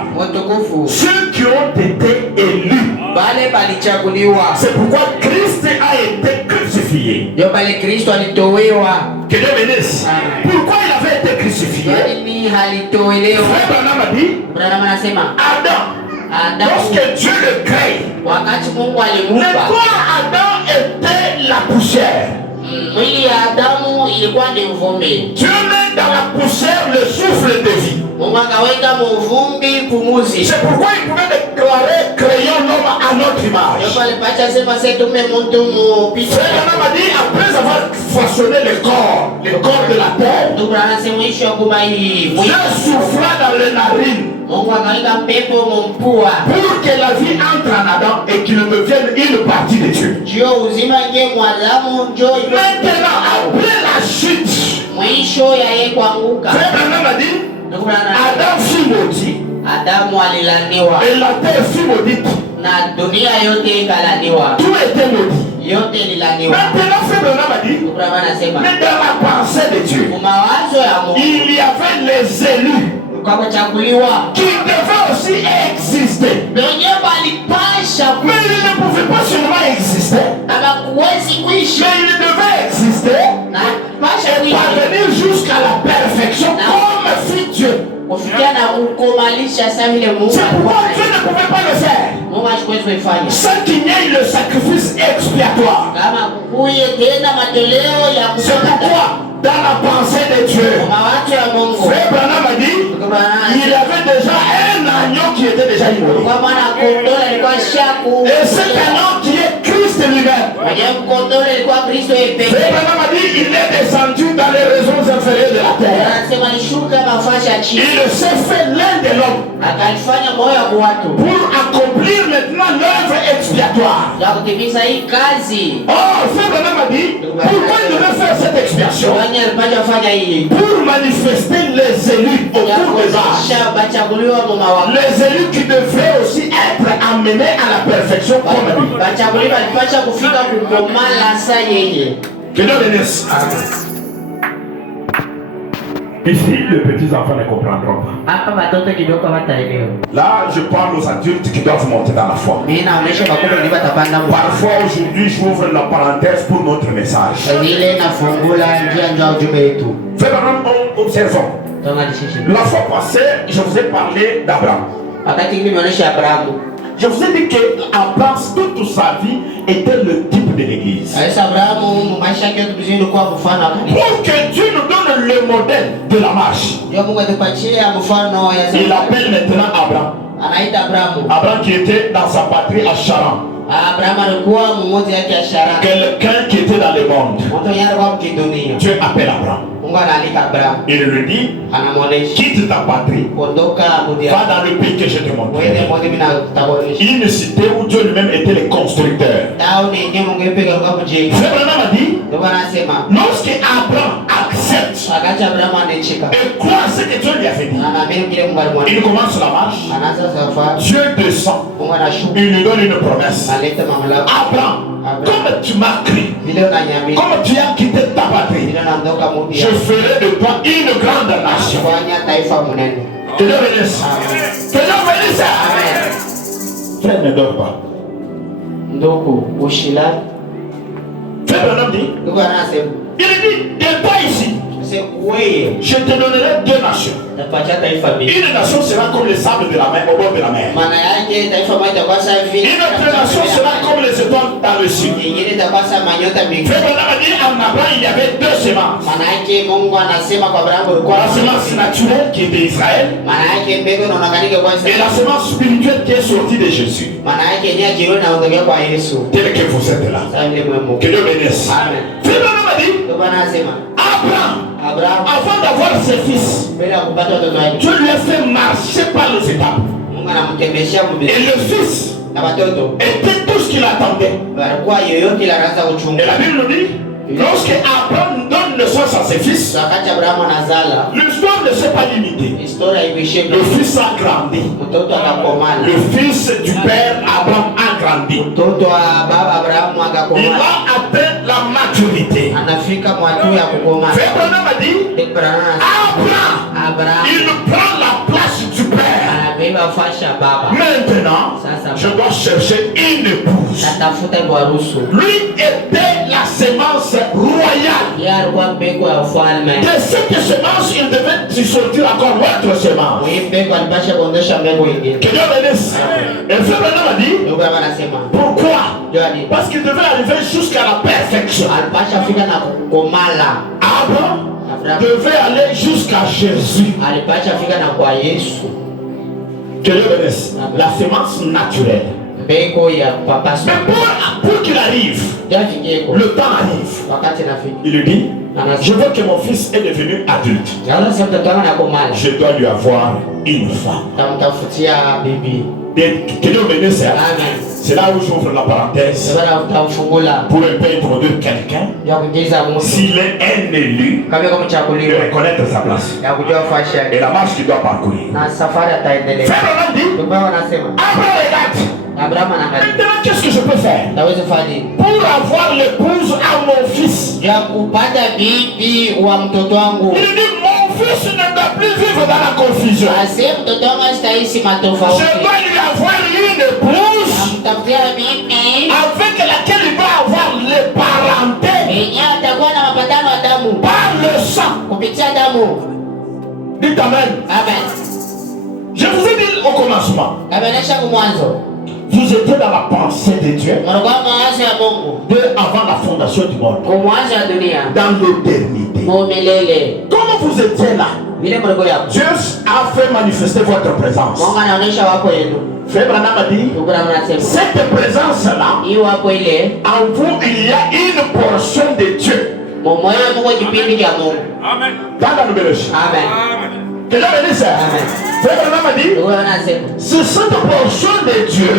ceux qui ont été élus. C'est pourquoi Christ a été crucifié. Que Dieu bénisse. Pourquoi il avait été crucifié? Frère Branham a dit, Adam, lorsque Dieu le crée, le corps Adam était la poussière. Dieu met dans la poussière le souffle de vie. C'est pourquoi il pouvait déclarer créons l'homme à notre image. Frère Branham a dit, après avoir façonné le corps de la terre, Dieu souffla dans les narines pour que la vie entre en Adam et qu'il devienne une partie de Dieu. Maintenant, après la chute, Frère Branham a dit, Adam fut maudit et la terre fut maudite. Tout était maudit. Maintenant, Frère Branham a dit, mais dans la pensée de Dieu, il y avait les élus qui devaient aussi exister. Mais ils ne pouvaient pas seulement exister, mais ils devaient exister et parvenir jusqu'à la perfection comme fit Dieu. C'est pourquoi Dieu ne pouvait pas le faire sans qu'il y ait le sacrifice expiatoire. C'est pourquoi dans la pensée de Dieu, Frère Branham a dit, il y avait déjà un agneau qui était déjà immolé. Et cet agneau qui est Christ lui-même. Frère Branham a dit, il est descendu dans les régions inférieures de la terre. Il s'est fait l'un de l'homme pour accomplir maintenant l'œuvre expiatoire. Oh, Frère Branham a dit, pourquoi il devait faire cette expiation? Pour manifester les élus au cours des âges. Les élus qui devraient aussi être amenés à la perfection comme lui. Que Dieu bénisse. Ici, les petits enfants ne comprendront pas. Là, je parle aux adultes qui doivent monter dans la foi. Parfois, aujourd'hui, je ouvre la parenthèse pour notre message. Observons. La fois passée, je vous ai parlé d'Abraham. Je vous ai dit qu'Abraham, toute sa vie, était le type de l'église. Pour que Dieu nous donne le modèle de la marche, il appelle maintenant Abraham. Abraham qui était dans sa patrie à Charan. Quelqu'un qui était dans le monde. Dieu appelle Abraham. Il lui dit, quitte ta patrie, va dans le pays que je te montre. Une cité où Dieu lui-même était le constructeur. Frère Branham a dit, lorsque Abraham accepte et croit ce que Dieu lui a fait dire, il commence la marche. Dieu descend. Il lui donne une promesse. Abraham, comme tu m'as crié, comme tu as quitté ta patrie, je ferai de toi une grande nation. Que Dieu bénisse. Que Dieu bénisse. Frère, ne dors pas. Frère Branham dit, il dit, de toi ici, je te donnerai deux nations. Une nation sera comme les sables de la mer, au bord de la mer. Une autre nation sera comme les étoiles dans le sud. Frère Branham a dit, en Abraham, il y avait deux semences. La semence naturelle qui était Israël et la semence spirituelle qui est sortie de Jésus. Tel que vous êtes là. Que Dieu bénisse. Frère Branham a dit, Abraham, avant d'avoir ses fils, Dieu lui a fait marcher par les étapes. Et le fils était tout ce qu'il attendait. Et la Bible nous dit, lorsque Abraham donne ses fils, l'histoire ne s'est pas limitée. Le fils a grandi. Le fils du père Abraham a grandi. Il a atteint la maturité. Abraham a dit, Abraham, il prend la place du père. Maintenant, je dois chercher une épouse. Lui était la sémence royale. De cette sémence, il devait sortir encore l'autre sémence. Que Dieu bénisse. Et frère Branham a dit, pourquoi? Parce qu'il devait arriver jusqu'à la perfection. Abraham devait aller jusqu'à Jésus. Que Dieu bénisse. La sémence naturelle. Mais pour qu'il arrive, le temps arrive. Il lui dit, je veux que mon fils est devenu adulte. Je dois lui avoir une femme. Que Dieu bénisse. C'est là où j'ouvre la parenthèse pour un peu introduire quelqu'un. S'il est un élu, de reconnaître sa place et la marche qu'il doit parcourir. Frère Branham dit, Abraham, maintenant qu'est-ce que je peux faire pour avoir l'épouse à mon fils? Il dit, mon fils ne doit plus vivre dans la confusion. Je dois lui avoir une épouse avec laquelle il va avoir les parentés par le sang. Dites amen. Je vous ai dit au commencement, vous étiez dans la pensée de Dieu avant la fondation du monde, dans l'éternité. Comment vous étiez là? Dieu a fait manifester votre présence. Frère Branham a dit, cette présence-là, en vous il y a une portion de Dieu. Amen. Dans la nouvelle Amen. Que Dieu bénisse. Frère Branham a dit, c'est cette portion de Dieu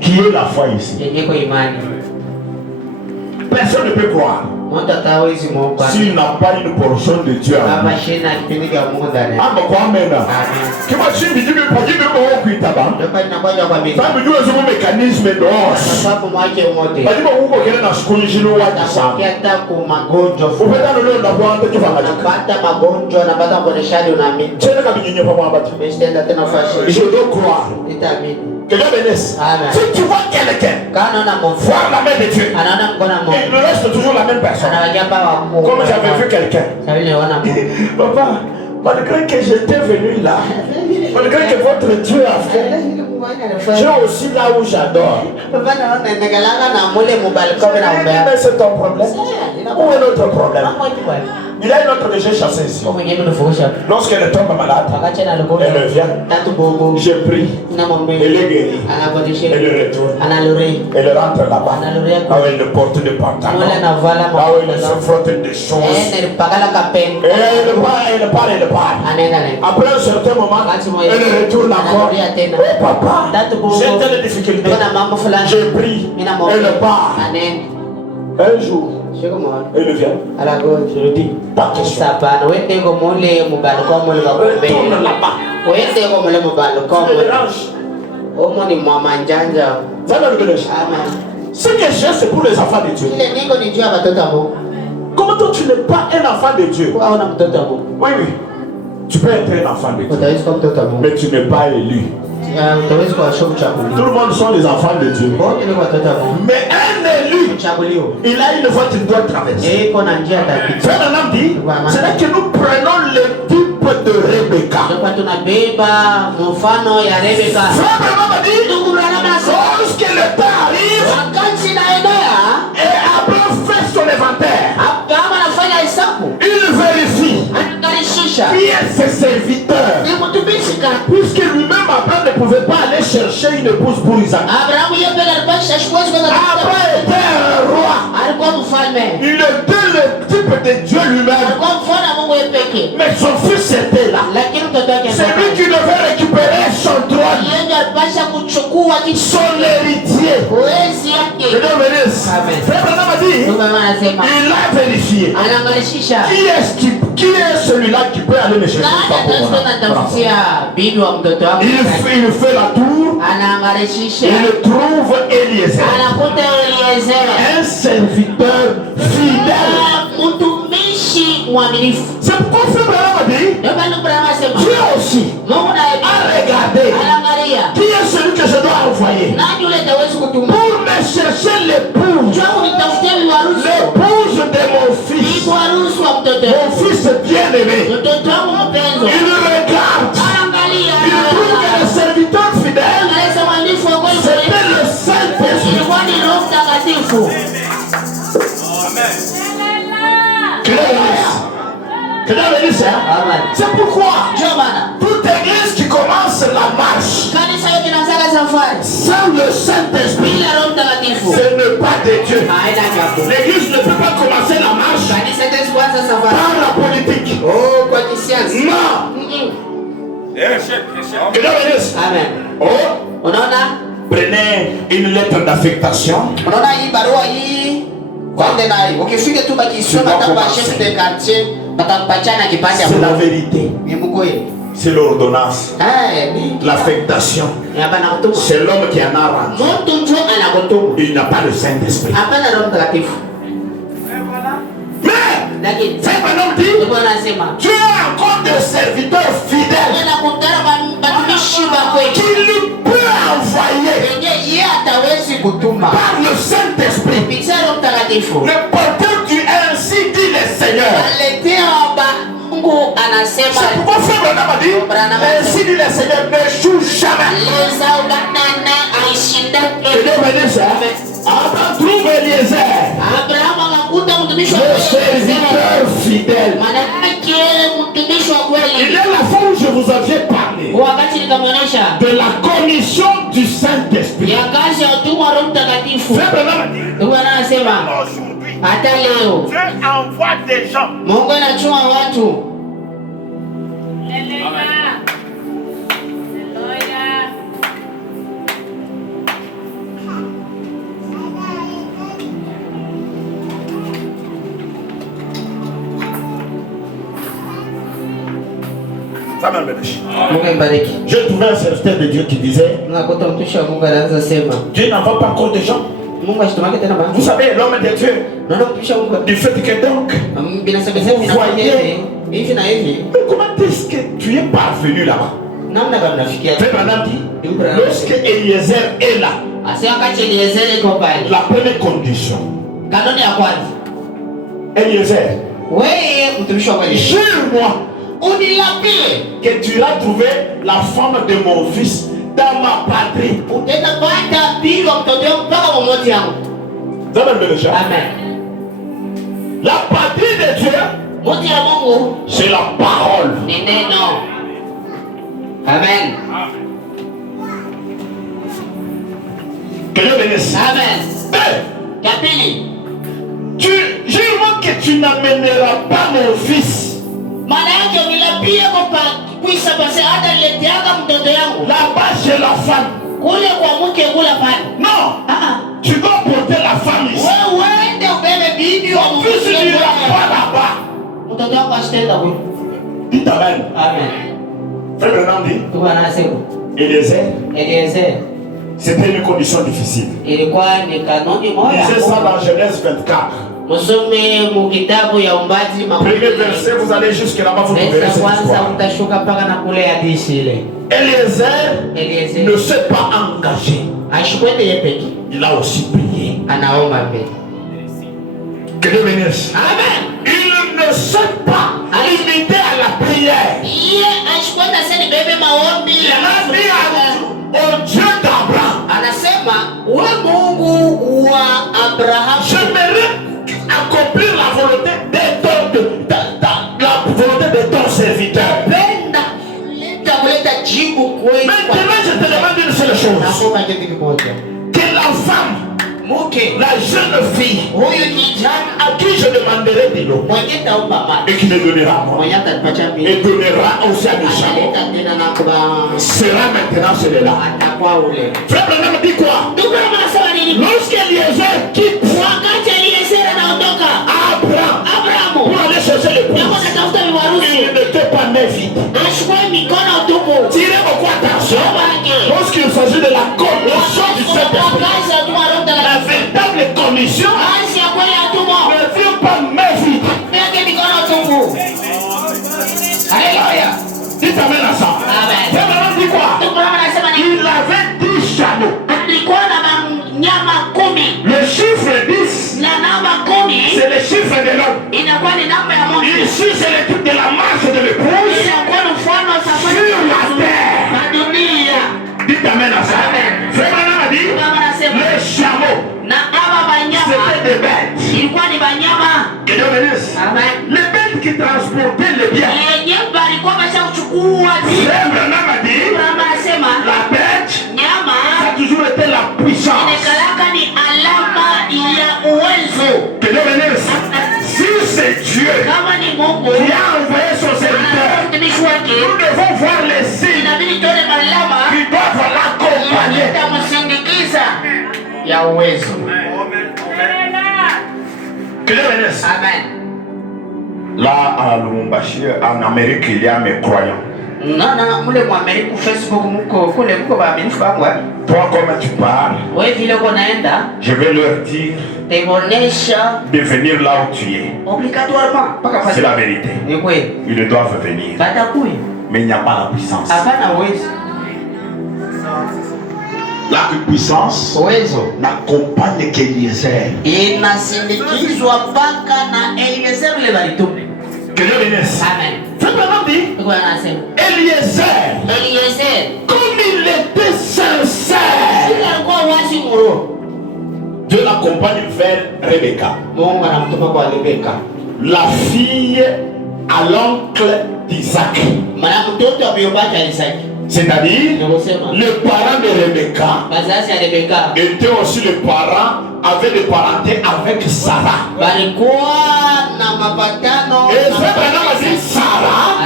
qui est la foi ici. Personne ne peut croire s'il n'a pas une portion de Dieu. Je dois croire. Que Dieu bénisse. Si tu vois quelqu'un voir la main de Dieu, et il reste toujours la même personne. Comme j'avais vu quelqu'un. Papa, malgré que j'étais venu là, malgré que votre Dieu a fait, j'ai aussi là où j'adore. Mais c'est ton problème. Où est notre problème? Il y a une autre que j'ai chassée ici. Lorsqu'elle tombe malade, elle vient. Je prie. Elle est guérie. Elle retourne. Elle rentre là-bas. Là où elle porte des pantalons. Là où elle se frotte des choses. Elle parle. Après un certain moment, elle retourne encore. Oh papa, j'ai telle difficulté. Je prie. Elle part. Un jour, elle vient. Je lui dis, pas question. Retourne là-bas. Ce que j'ai, c'est pour les enfants de Dieu. Comment toi tu n'es pas un enfant de Dieu? Oui. Tu peux être un enfant de Dieu, mais tu n'es pas élu. Tout le monde sont des enfants de Dieu. Mais un élu, il a une voie qu'il doit traverser. Frère Branham dit, c'est là que nous prenons le type de Rebecca. Frère Branham a dit, lorsque le temps arrive, et Abraham fait son inventaire, il vérifie qui est ses serviteurs. Puisque lui-même Abraham ne pouvait pas aller chercher une épouse pour Isaac. Abraham était un roi. Il était le type de Dieu lui-même. Mais son fils était là. C'est lui qui devait récupérer son trône, son héritier. Je dois venir. Frère Branham a dit, il a vérifié. Qui est celui-là qui peut aller me chercher il fait la tour. Il trouve Eliezer. Un serviteur fidèle. C'est pourquoi ce Branham a dit, Dieu aussi a regardé qui est celui que je dois envoyer pour me chercher l'épouse de mon fils. Mon fils bien-aimé. Il regarde. Il trouve que le serviteur fidèle, c'était le Saint-Esprit. C'est pourquoi toute église qui commence la marche sans le Saint-Esprit, ce n'est pas de Dieu. L'église ne peut pas commencer la marche par la politique. Non. Oh. Prenez une lettre d'affectation. C'est la vérité. C'est l'ordonnance. L'affectation. C'est l'homme qui en a rendu. Il n'a pas le Saint-Esprit. Mais c'est un homme dit, tu as encore des serviteurs fidèles qui lui peut envoyer par le Saint-Esprit. Le porteur du ainsi dit le Seigneur. C'est pourquoi frère Branham a dit, ainsi dit le Seigneur, n'échoue jamais. Abraham trouve Eliezer, le serviteur fidèle. Il est la fois où je vous avais parlé de la commission du Saint-Esprit. Frère Branham a dit, Dieu envoie des gens. J'ai trouvé un serviteur de Dieu qui disait, Dieu n'envoie pas encore de gens. Vous savez, l'homme de Dieu, du fait que donc, vous voyez, mais comment est-ce que tu es parvenu là-bas? Lorsque Eliezer est là, la première condition, Eliezer, jure-moi que tu as trouvé la femme de mon fils dans ma patrie. Amen. La patrie de Dieu, c'est la parole. Amen. Que Dieu bénisse. Amen. Jure-moi que tu n'amèneras pas mon fils. Là-bas chez la femme. Non. Tu dois porter la femme ici. Ton fils ne ira pas là-bas. Il t'amène. Frère Branham dit, Eliezer, c'était une condition difficile. Lisez ça dans Genèse 24. Premier verset, vous allez jusque là-bas, vous verrez cette histoire. Eliezer ne s'est pas engagé. Il a aussi prié. Que Dieu bénisse. Amen. Il ne s'est pas limité à la prière. Il a dit au Dieu d'Abraham, j'aimerais accomplir la volonté de ton serviteur. Maintenant, je te demande une seule chose. Que la femme, la jeune fille, à qui je demanderai de l'eau, et qui me donnera à moi, et donnera aussi à Michel, sera maintenant celui-là. Frère Branham dit quoi? Lorsque Eliezer quitte, Abraham, pour aller chercher le prince, il n'était pas né vide. Tirez beaucoup attention lorsqu'il s'agit de la commission du Saint-Esprit. La véritable commission ne vient pas main vide. Alléluia. Dites amen à ça. Amen. Dit quoi? Il avait 10 chameaux. Le chiffre 10, c'est le chiffre de l'homme. Ici, c'est le type de la marche de l'épouse sur la terre. Dites amen à ça. Frère Branham a dit, les chameaux, c'était des bêtes. Que Dieu bénisse. Les bêtes qui transportaient les biens. Frère Branham a dit, la bête, ça a toujours été la puissance. Que Dieu bénisse. Si c'est Dieu qui a envoyé son serviteur, nous devons voir les signes qui doivent l'accompagner. Que Dieu bénisse. Amen. Là, à Lubumbashi, en Amérique, il y a mes croyants. Toi, comment tu parles, je vais leur dire de venir là où tu es. C'est la vérité. Ils doivent venir. Mais il n'y a pas la puissance. La puissance n'accompagne qu'Eliezer. Que Dieu bénisse. Amen. Simplement dit, Eliezer, comme il était sincère, Dieu l'accompagne vers Rebecca, la fille à l'oncle d'Isaac. C'est-à-dire, le parent de Rebecca était aussi le parent, avait des parentés avec Sarah. Et frère Branham a dit Sarah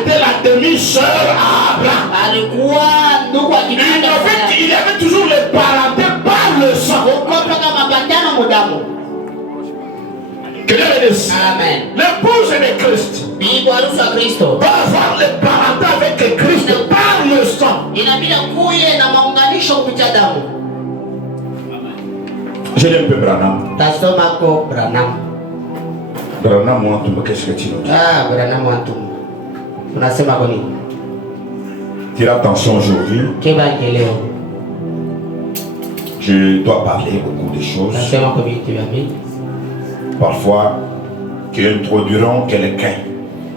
était la demi-sœur à Abraham. Il avait toujours les parentés par le sang. Que Dieu bénisse. L'épouse de Christ va avoir les parentés avec Christ par le sang. Je l'aime un peu Branham. Branham, qu'est-ce que tu dis? Tire attention aujourd'hui. Je dois parler beaucoup de choses. Parfois, qui introduiront quelqu'un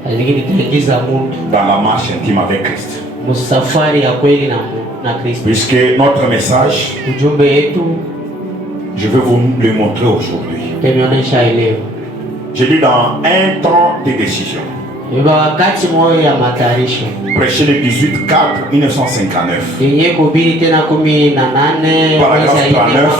dans la marche intime avec Christ. Puisque notre message, je vais vous le montrer aujourd'hui. J'ai dit dans un temps de décision. Prêcher le 18/4/1959. Paragraphe 39.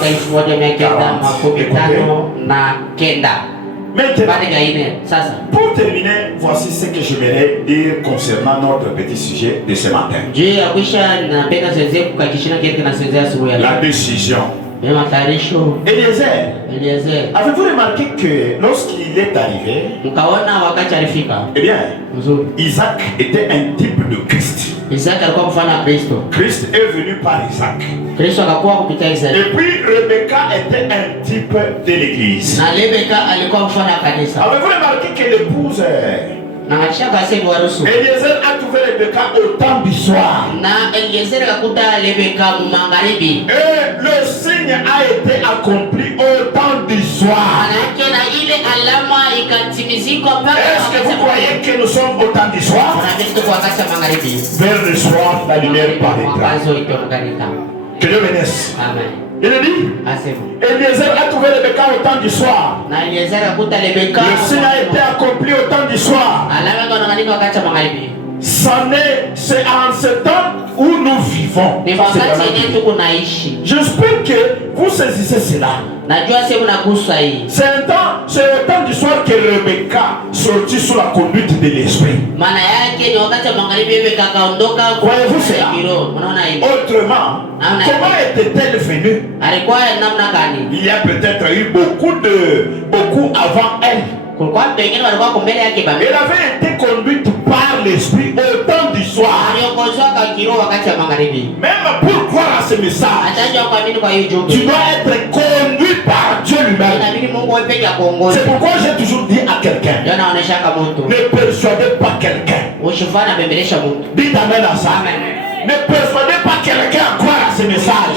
Pour terminer, voici ce que je vais dire concernant notre petit sujet de ce matin. La décision. Eliezer, avez-vous remarqué que lorsqu'il est arrivé, eh bien, Isaac était un type de Christ. Christ est venu par Isaac. Et puis Rebecca était un type de l'église. Avez-vous remarqué que l'épouse Eliezer a trouvé Rebecca au temps du soir. Et le signe a été accompli au temps du soir. Est-ce que vous croyez que nous sommes au temps du soir? Vers le soir, la lumière paraîtra. Que Dieu bénisse. Amen. Il dit, Eliezer a trouvé Rebecca au temps du soir. Le signe a été accompli au temps du soir. C'est en ce temps où nous vivons. J'espère que vous saisissez cela. C'est au temps du soir que Rebecca sortit sous la conduite de l'esprit. Voyez-vous cela? Autrement, comment était-elle venue? Il y a peut-être eu beaucoup avant elle. Elle avait été conduite par l'esprit au temps du soir. Même pour croire à ce message, tu dois être conduit par Dieu lui-même. C'est pourquoi j'ai toujours dit à quelqu'un, ne persuadez pas quelqu'un. Dites amen à ça. Ne persuadez pas quelqu'un à croire à ce message.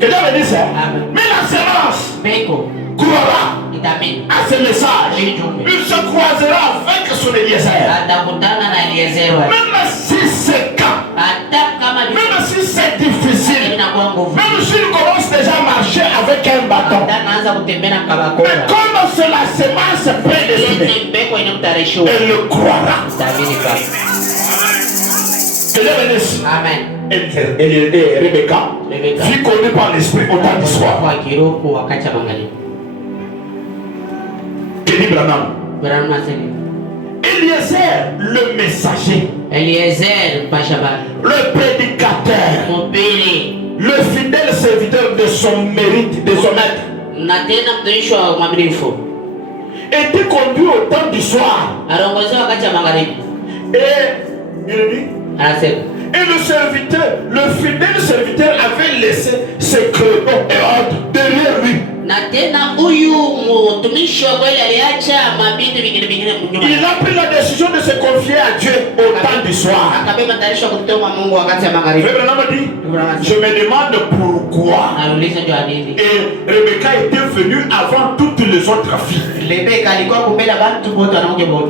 Quelqu'un me dit ça. Mais la séance croira à ce message. Il se croisera avec son Eliezer. Même si c'est quand, même si c'est difficile, même s'il commence déjà à marcher avec un bâton, mais comme c'est la semence prédestinée, elle le croira. Amen. Et Rebecca, fille connue par l'esprit au temps du soir. Kenny Branham. Eliezer, le messager. Le prédicateur. Le fidèle serviteur de son mérite, de son maître. Était conduit au temps du soir. Et le serviteur, le fidèle serviteur avait laissé ses credos et ordres derrière lui. Il a pris la décision de se confier à Dieu au temps du soir. Je me demande pourquoi. Et Rebecca était venue avant toutes les autres filles.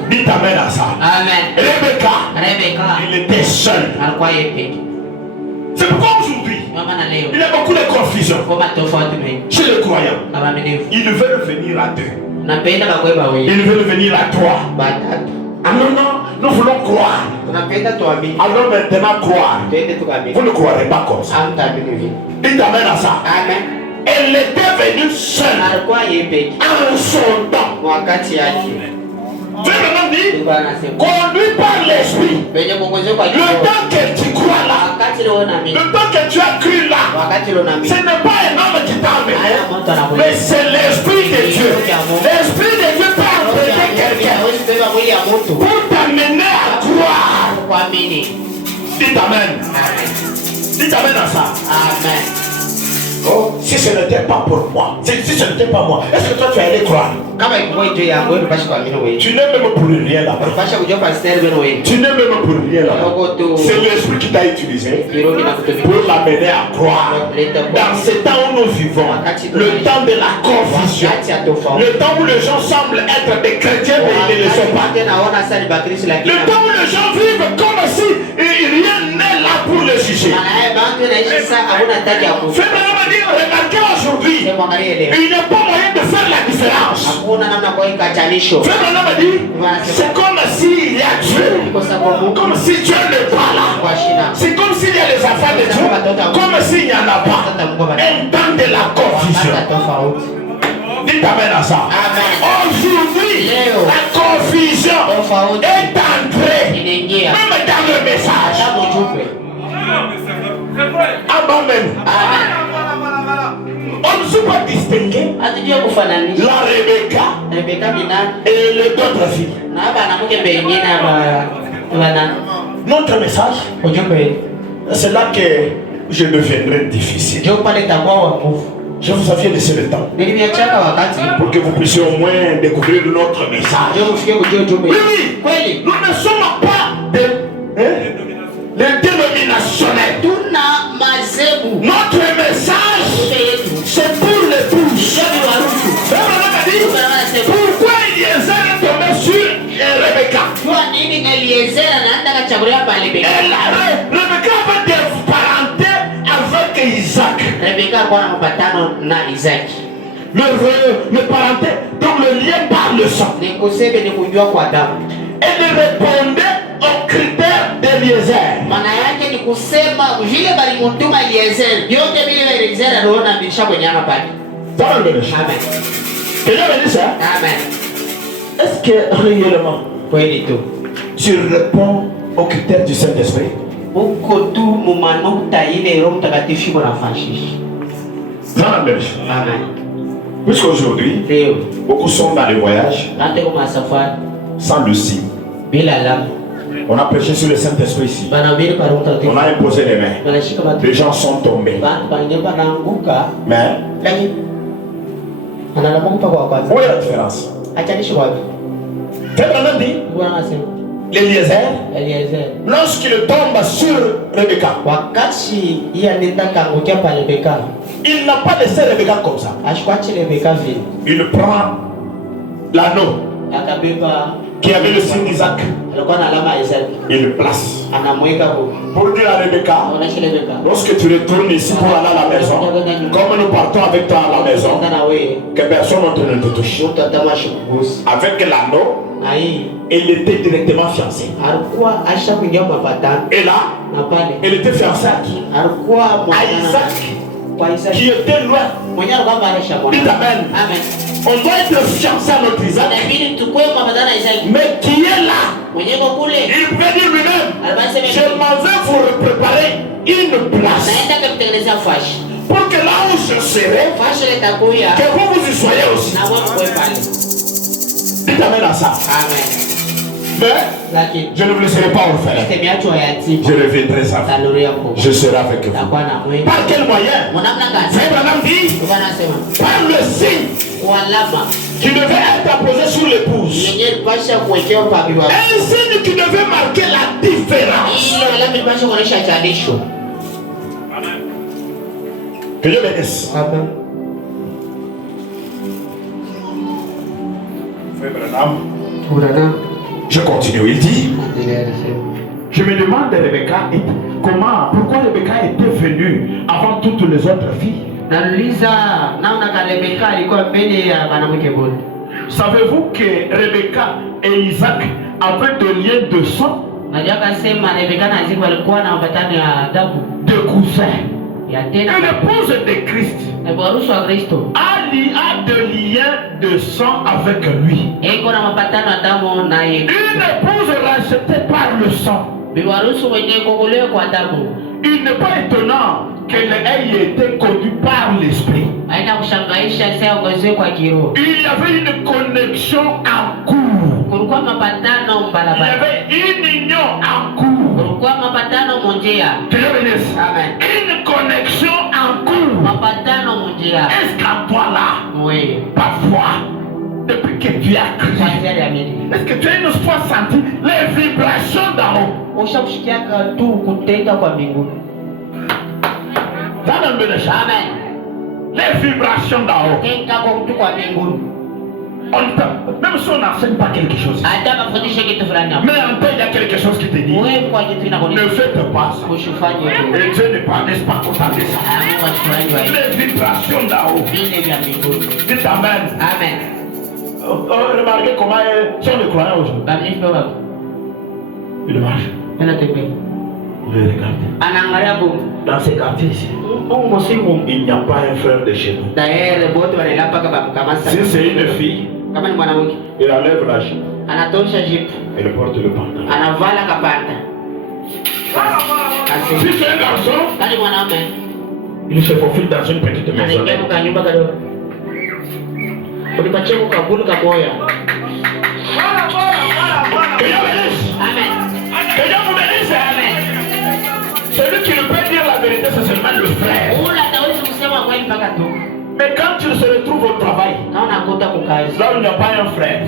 Dites amen à ça. Rebecca, il était seul. C'est pourquoi aujourd'hui, il y a beaucoup de confusion chez les croyants. Ils veulent venir à deux. Ils veulent venir à trois. Ah non, nous voulons croire. Alors maintenant croire. Vous ne croirez pas comme ça. Dites amen à ça. Elle était venue seule en son temps. Dieu maintenant dit, conduit par l'esprit. Le temps que tu crois là, le temps que tu as cru là, ce n'est pas un homme qui t'a amené, mais c'est l'esprit de Dieu. L'esprit de Dieu peut amener quelqu'un pour t'amener à croire. Dites amen. Dites amen à ça. Amen. Oh, si ce n'était pas pour moi, si ce n'était pas moi, est-ce que toi tu allais croire? Tu n'es même pour rien là-bas. Tu n'es même pour rien là-bas. C'est l'esprit qui t'a utilisé pour l'amener à croire. Dans ce temps où nous vivons, le temps de la confusion, le temps où les gens semblent être des chrétiens mais ils ne le sont pas, le temps où les gens vivent comme si rien n'est là pour le juger. Remarquez aujourd'hui, il n'y a pas moyen de faire la différence. C'est comme s'il y a Dieu, comme si Dieu n'est pas là. C'est comme s'il y a les enfants de Dieu, comme s'il n'y en a pas. Un temps de la confusion. Dites amen à ça. Aujourd'hui, la confusion est entrée même dans le message. Amen. On ne sait pas distinguer la Rebecca et les autres filles. Notre message, c'est là que je deviendrai difficile. Je vous avais laissé le temps pour que vous puissiez au moins découvrir notre message. Oui, nous ne sommes pas des dénominationnels. Notre message, c'est pour les bouches. Pourquoi Eliezer est tombé sur Rebecca? Rebecca avait des parentés avec Isaac. Le parenté, donc le lien par le sang. Elle répondait aux critères d'Eliezer. Amen. Est-ce que réellement tu réponds aux critères du Saint-Esprit? Amen. Puisqu'aujourd'hui, beaucoup sont dans les voyages sans le signe. On a prêché sur le Saint-Esprit ici. On a imposé les mains. Les gens sont tombés. Mais où est la différence? Qu'est-ce dit? Eliezer, lorsqu'il tombe sur Rebecca, il n'a pas laissé Rebecca comme ça. Il prend l'anneau qui avait le signe d'Isaac. Il le place pour dire à Rebecca, lorsque tu retournes ici pour aller à la maison, comme nous partons avec toi à la maison, que personne ne te touche. Avec l'anneau, il était directement fiancé. Et là, il était fiancé à qui? À Isaac, qui était loin. Dites amen. On doit être fiancé à notre Isaac, mais qui est là. Il pouvait dire lui-même, je m'en vais vous préparer une place pour que là où je serai, que vous y soyez aussi. Dites amen à ça. Mais je ne vous laisserai pas orphelin. Je reviendrai ça. Je serai avec vous. Par quel moyen? Frère Branham dit, par le signe qui devait être apposé sur l'épouse. Un signe qui devait marquer la différence. Que Dieu bénisse. Frère Branham, je continue, il dit, je me demande Rebecca, pourquoi Rebecca était venue avant toutes les autres filles. Savez-vous que Rebecca et Isaac avaient des liens de sang, de cousins? Et l'épouse de Christ a des liens de sang avec lui. Une épouse rachetée par le sang. Il n'est pas étonnant qu'elle ait été conduite par l'esprit. Il y avait une connexion en cours. Il y avait une union en cours. Une connexion en cours. Est-ce qu'en toi là, parfois, depuis que tu as cru, est-ce que tu as une fois senti les vibrations d'en haut? Amen. Les vibrations d'en haut. Même si on n'enseigne pas quelque chose, mais en fait il y a quelque chose qui te dit, ne faites pas ça. Et Dieu n'est pas, n'est-ce pas, content de ça. Les vibrations d'en haut. Dites amen. Remarquez comment sont les croyants aujourd'hui. Il marche. Vous les regardez. Dans ces quartiers ici, il n'y a pas un frère de chez nous. Si c'est une fille, il enlève la jupe. Elle porte le pantalon. Si c'est un garçon, il se faufile dans une petite maison. Celui qui ne peut dire la vérité, c'est seulement le frère. Mais quand tu se retrouves au travail, là où il n'y a pas un frère,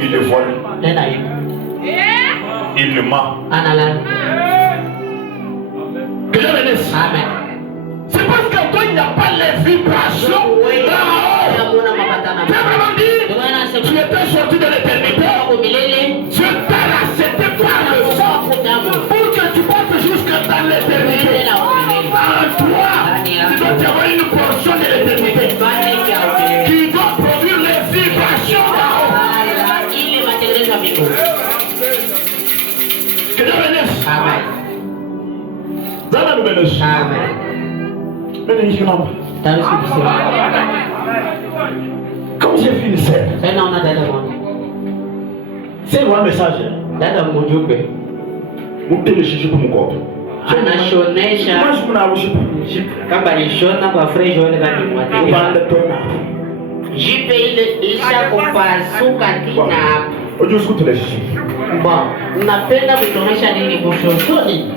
il le vole, il le ment. Que Dieu bénisse. C'est parce qu'en toi il n'y a pas les vibrations. Tu as vraiment dit, tu étais sorti de l'éternité, Dieu t'a racheté par le sang pour que tu passes jusqu'à dans l'éternité. En toi, tu dois y avoir une portion de l'éternité qui doit produire les vibrations là-haut. Que Dieu bénisse. Zana nous bénisse. Comme j'ai vu une scène, C'est un message. Dada mjumbe. Mteleshije kumkopo. Anashonesha. Kama alishona kwa fresh wale bali mwatenda. Jipe ile isha kupasuka tena hapo. Ojo sikutuleshije. Bon, napenda kutonesha nini kushosoni?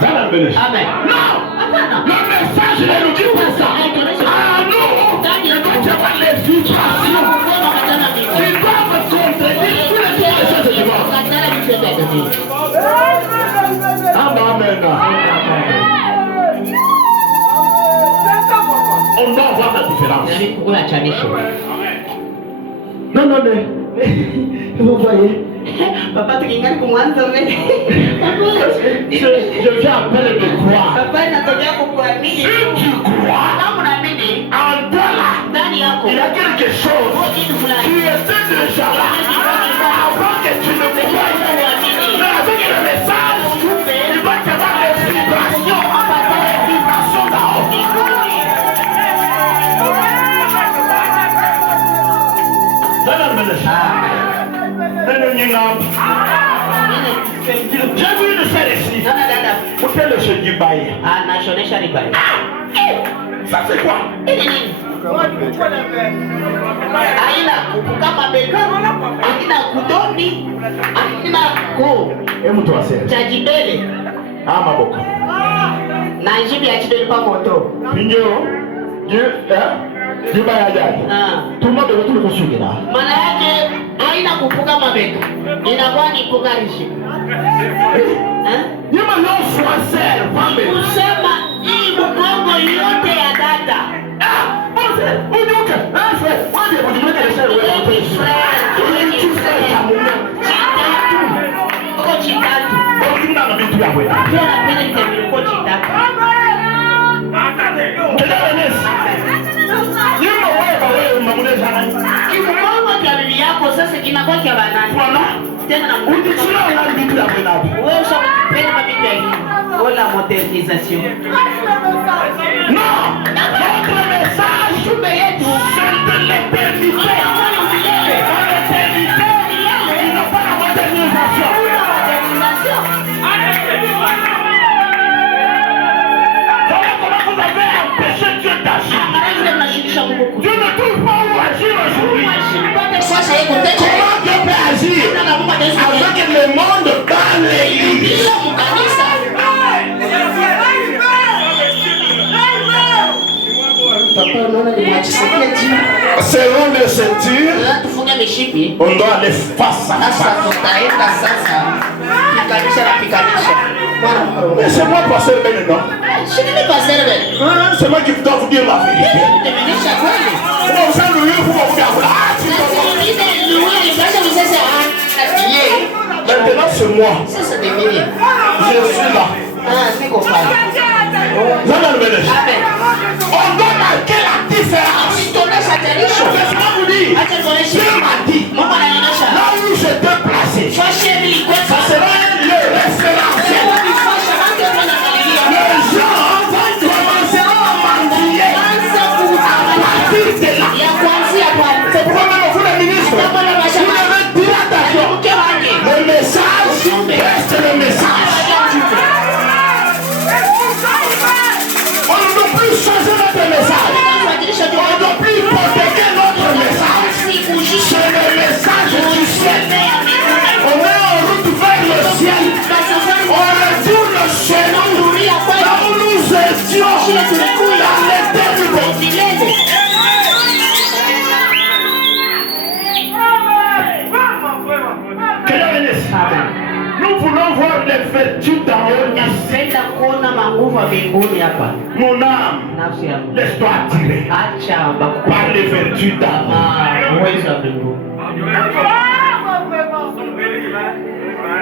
Zana mbele. Amen. Non. Hapana. Le message est nous dit pour ça. Ah non. Tu vas les filtrations. Tu dois me contredire tous les messages de Dieu. Amen. On doit voir la différence. Non, mais vous voyez, papa tukiingia kumwanza mbele. Je viens à peine de croire. Papa natokea kukuamini. Si tu crois, kama unaamini, en toi ndani yako il y a quelque chose qui était déjà là avant que tu ne crois. Mais avec le message, il va te voir les vibrations. Les vibrations d'en haut. J'ai vu une sœur ici. Vous faites le jeu du bail. Ça c'est quoi? Aina kama beka, aina kudoni, aina ko. Hebu tuwaseme. Chajibele. Maboko. Na jibi ya chidele pa moto. Pinjo. Juba ya jadi. Tuma de tout le kusugi na. Maana yake haina kupuka mabeka. Inakuwa ni kukarishi. Yema no français, pambe. Kusema hii mgongo yote ya dada. Unyuke. Frère, wadi kujumeka na shari wewe. Uko chitatu. Ukimna na vitu ya wewe. Pia napenda nitembe uko chitatu. Kimukongo kia bibi yako sasa kinakuwa kia banani. Tena na wewe ushampenda mabibi ya hii. Ola modernisation. Non! Notre message Jumbe yetu c'est de l'éternité. Il n'y a pas la modernisation. Voilà comment vous avez empêché Dieu d'agir. Dieu ne trouve pas où agir aujourd'hui. Comment Dieu peut agir avant que le monde bat l'église? Selon les ceintures, on doit aller face à face. Mais c'est moi, pasteur Ben, non? C'est moi qui dois vous dire la vérité. Vous allez louer, vous allez maintenant c'est moi. Je suis là. On doit marquer la différence. Laisse-moi vous dire. Dieu m'a dit. Là où je te placer, ça sera un lieu référentiel. Les gens commenceront à mendier à partir de là. C'est pourquoi même vous les ministres, vous devez dire attention. Le message reste le message. On ne doit plus changer notre message. On ne doit plus protéger notre message. C'est le message du ciel. On est en route vers le ciel. On retourne chez nous. Là où nous étions dans l'éternité. Nous voulons voir les vertus d'en haut. Mon âme, laisse-toi attirer par les vertus d'en haut.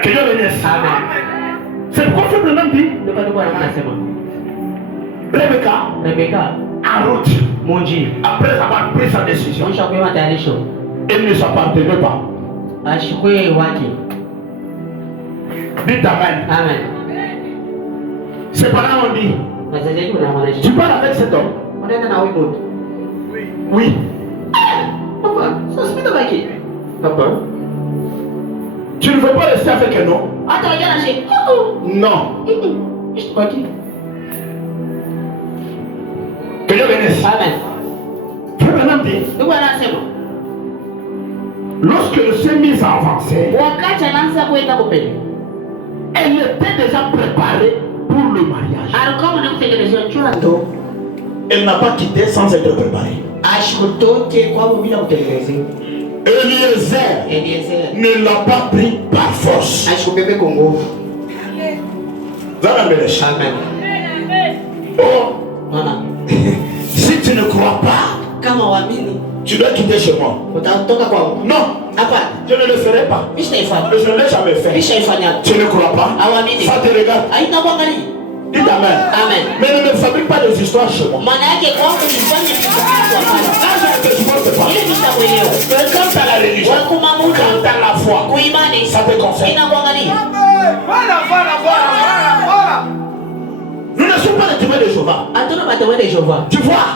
Que Dieu bénisse. C'est pourquoi ce bonhomme dit Rebecca, en route, après avoir pris sa décision, elle ne s'appartenait pas. Dites Amen. C'est pas là on dit. Tu parles avec cet homme? Oui. Papa. Tu ne veux pas rester avec un homme? Non. Que Dieu bénisse. Amen. Frère Branham dit, lorsque le s'est mise à avancer, elle était déjà préparée pour le mariage. Elle n'a pas quitté sans être préparée. Eliezer ne l'a pas pris par force. Amen. Oh, si tu ne crois pas, tu dois quitter chez moi. Non, je ne le ferai pas. Je ne l'ai jamais fait. Tu ne crois pas? Ça te regarde. Dites Amen. Amen. Mais ne me fabrique pas des histoires chez moi. Là, je ne te supporte pas. Mais quant à la religion, quant à la foi, ça te concerne. Nous ne sommes pas les témoins de Jéhovah. Tu vois,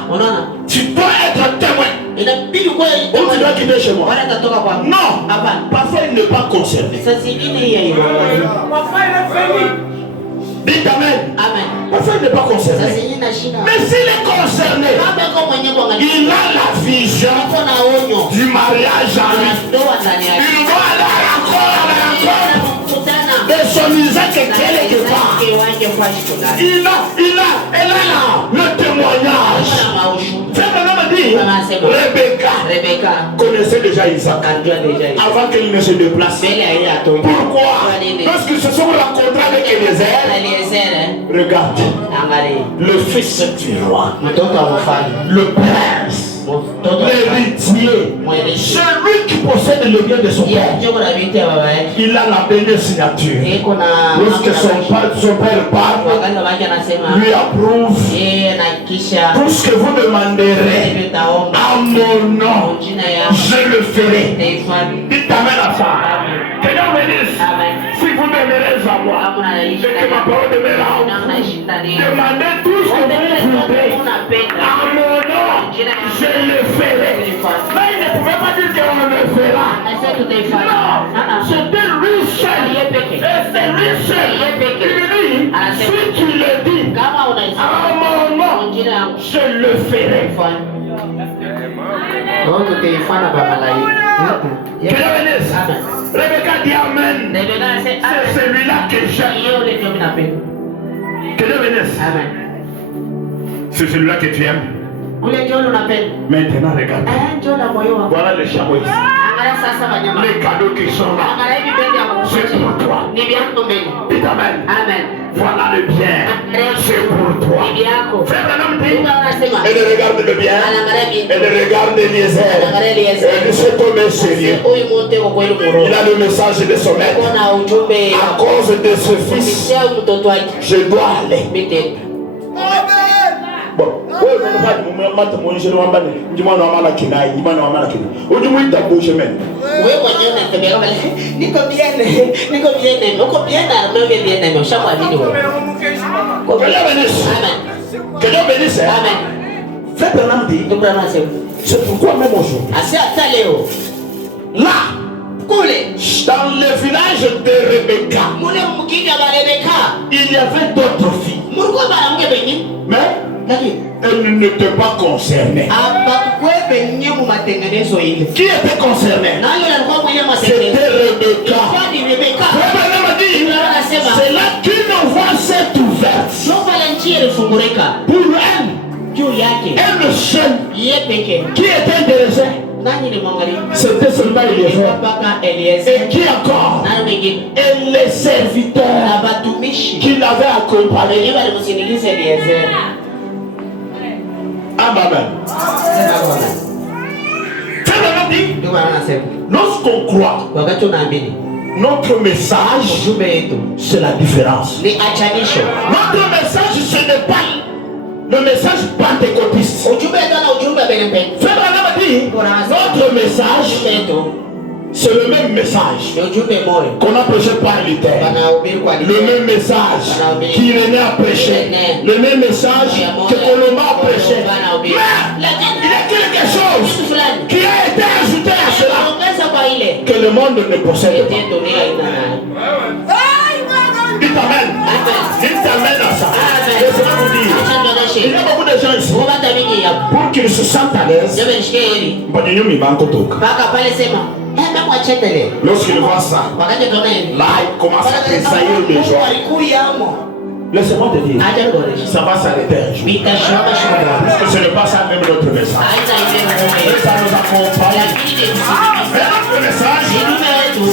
tu dois être témoin. Ou tu dois quitter chez moi. Non, parfois il n'est pas concerné. Dites Amen. Parfois il n'est pas concerné. Mais s'il est concerné, il a la vision du mariage à lui. Il doit aller à la de son Isaac quelque part. Elle a le témoignage. Frère Branham dit, Rebecca connaissait déjà Isaac avant qu'il ne se déplace. Pourquoi? Parce qu'ils se sont rencontrés avec Eliezer. Regarde, le fils du roi, le prince, l'héritier, celui qui possède le bien de son père, il a la belle signature. Lorsque son père parle, lui approuve tout ce que vous demanderez à mon nom, je le ferai. Dites Amen à ça. Que Dieu bénisse. Si vous demeurez à moi et que ma parole demeure en vous, demandez tout ce que vous voudrez à mon nom, je le ferai. Là, il ne pouvait pas dire qu'on le fera. Non, c'était lui seul. Et c'est lui seul. Il dit, si tu le dis à mon nom, je le ferai. Que Dieu bénisse. Rebecca dit Amen. C'est celui-là que j'aime. Que Dieu bénisse. C'est celui-là que tu aimes. Maintenant, regarde. Voilà les chameaux ici. Les cadeaux qui sont là. C'est pour toi. Dites Amen. Voilà le bien. C'est pour toi. Frère Branham dit, elle regarde le bien. Elle regarde Eliezer. Elle dit, cet homme est sérieux. Il a le message de son maître. À cause de ce fils, je dois aller. Bon, oui, mais pas du moment où je dois m'en aller. Du moins, on va la kinaï, du moins, on va la kinaï. Au du moins, il t'a bouché même. Oui, moi, je n'ai pas bien. Nico bien, chaque fois, vidéo. Que Dieu bénisse. Amen. Que Dieu bénisse. Amen. Frère Branham dit, c'est pourquoi même aujourd'hui. Là, dans le village de Rebecca, il y avait d'autres filles. Mais elle n'était pas concernée. Qui était concerné? C'était Rebecca. C'est là qu'une voie s'est ouverte. Pour elle, elle seule qui était intéressée, c'était seulement Eliezer. Et qui encore? Et les serviteurs qui l'avaient accompagné. Amen. Lorsqu'on croit, notre message, c'est la différence. Notre message, ce n'est pas le message pentecôtiste. Frère Branham dit, notre message, c'est le même message qu'on a prêché par Luther. Le même message qu'Irénée a prêché. Le même message que Colomba a prêché. Mais il y a quelque chose qui a été ajouté à cela. le monde ne possède pas. Dites Amen. Dites Amen à ça. Laissez-moi vous dire. Il y a beaucoup de gens ici. Pour qu'ils se sentent à l'aise, lorsqu'ils voient ça, là, ils commencent à tressaillir de joie. Laissez-moi te dire, ça va s'arrêter un jour. Parce que ce n'est pas ça même notre message. Mais ça nous accompagne. Mais notre message,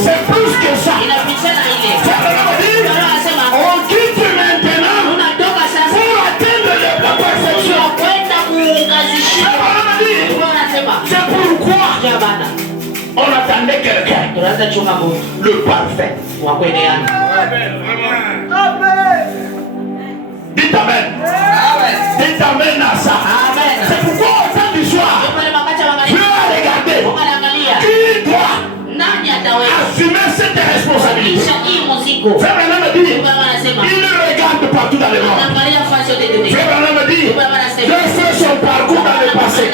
c'est plus que ça. On quitte maintenant pour atteindre la perfection. C'est pourquoi on attendait quelqu'un, le parfait. Dites Amen. Dites Amen à ça. C'est pourquoi au temps du soir, Dieu a regardé qui doit assumer cette responsabilité. Frère Branham me dit, il regarde partout dans le monde. Frère Branham me dit, je fais son parcours dans le passé.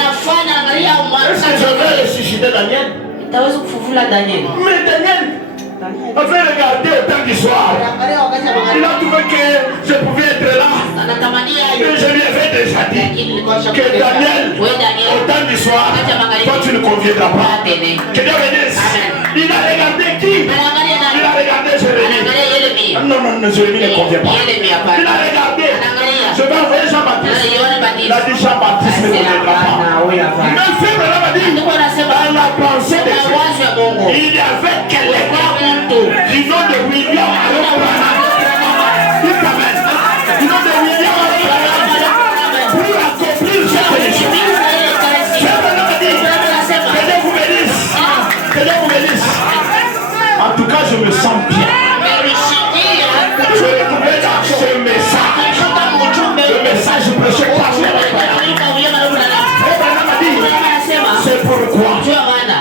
Est-ce que je vais ressusciter Daniel? Mais Daniel, on fait regarder au temps du soir. Il a trouvé que je pouvais être là. Et je lui avais déjà dit que Daniel, au temps du soir, toi tu ne conviendras pas. Que Dieu bénisse. Il a regardé qui? Il a regardé Jérémie. Non, Jérémie ne convient pas. Il a regardé. Je vais envoyer Jean-Baptiste. Il a dit Jean-Baptiste ne conviendra pas. Mais frère Branham a dit, dans la pensée de Dieu, il y avait quelqu'un du nom de William Branham. Du nom de William Branham pour accomplir cette mission. Frère Branham a dit, que Dieu vous bénisse. Que Dieu vous bénisse. En tout cas, je me sens bien. Je vais trouver dans ce message. Le message prêché par Frère Branham a dit, c'est pourquoi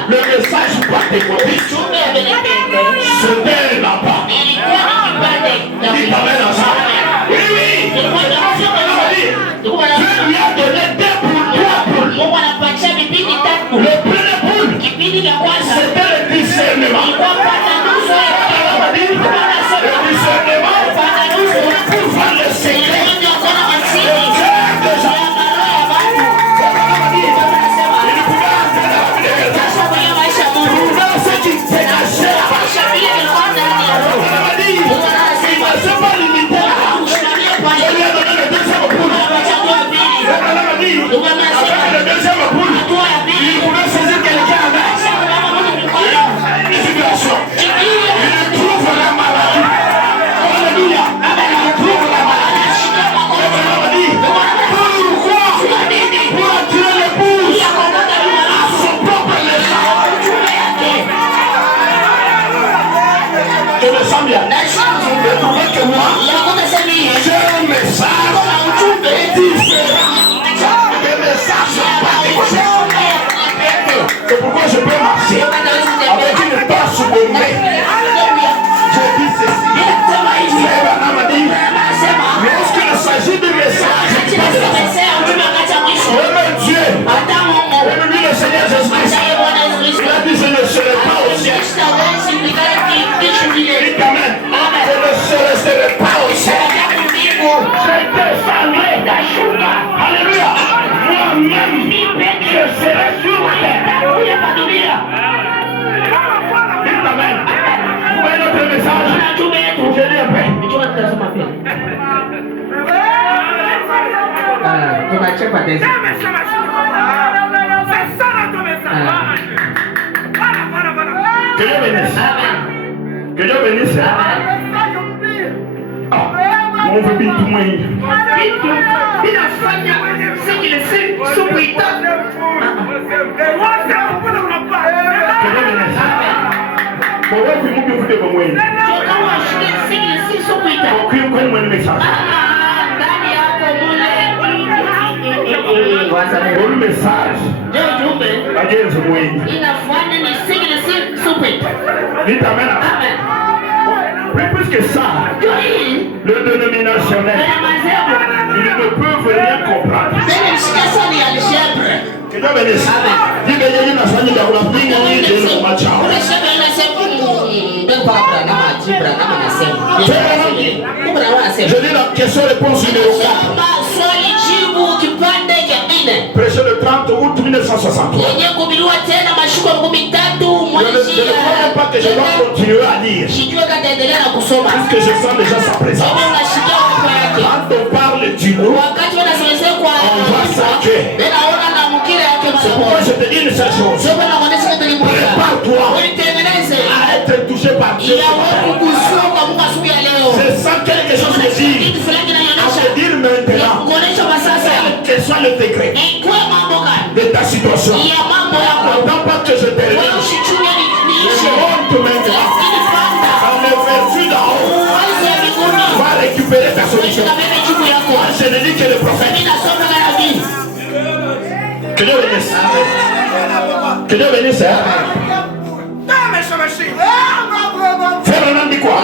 le message par tes copies, c'était là-bas. Dites Amen à ça. Oui. Dieu lui a donné 2 poules, 3 poules. Le premier poule, c'était le discernement. Le discernement pour voir le secret. C'est pourquoi je peux marcher avec une tasse au nez. Je dis ceci. Frère Branham a dit, lorsqu'il s'agit du message, même Dieu, même lui le Seigneur Jésus-Christ, il a dit, je ne serai pas au ciel. Dites Amen. Je ne serai pas au ciel. Je descendrai d'Achoura. Alléluia. Moi-même, je serai sur terre. Dites Amen. Vous voyez notre message? Je dis après. Que Dieu bénisse. Que Dieu bénisse. On veut bien tout le monde. O message agenzi mwenye dites Amen. Plus que ça, le dénominationnel, il ne peut rien comprendre. Que Dieu bénisse. Dis Béni, il n'a pas dit d'avoir pris un Je dis la question-réponse numéro 4. Prêché le 30 août 1963. Je ne crois pas que je dois continuer à lire. Parce que je sens déjà sa présence. Quand on parle du nous, on voit ça que. C'est pourquoi je te dis une seule chose. Prépare-toi à être touché par Dieu. Je sens quelque chose me dire. À te dire maintenant. Quel soit le degré de ta situation. N'attends pas que je te réveille. Je monte maintenant. Dans les vertus d'en haut. Va récupérer ta solution. Moi, je ne dis que le prophète. Que Dieu bénisse. Que Dieu bénisse. Frère Renan dit quoi?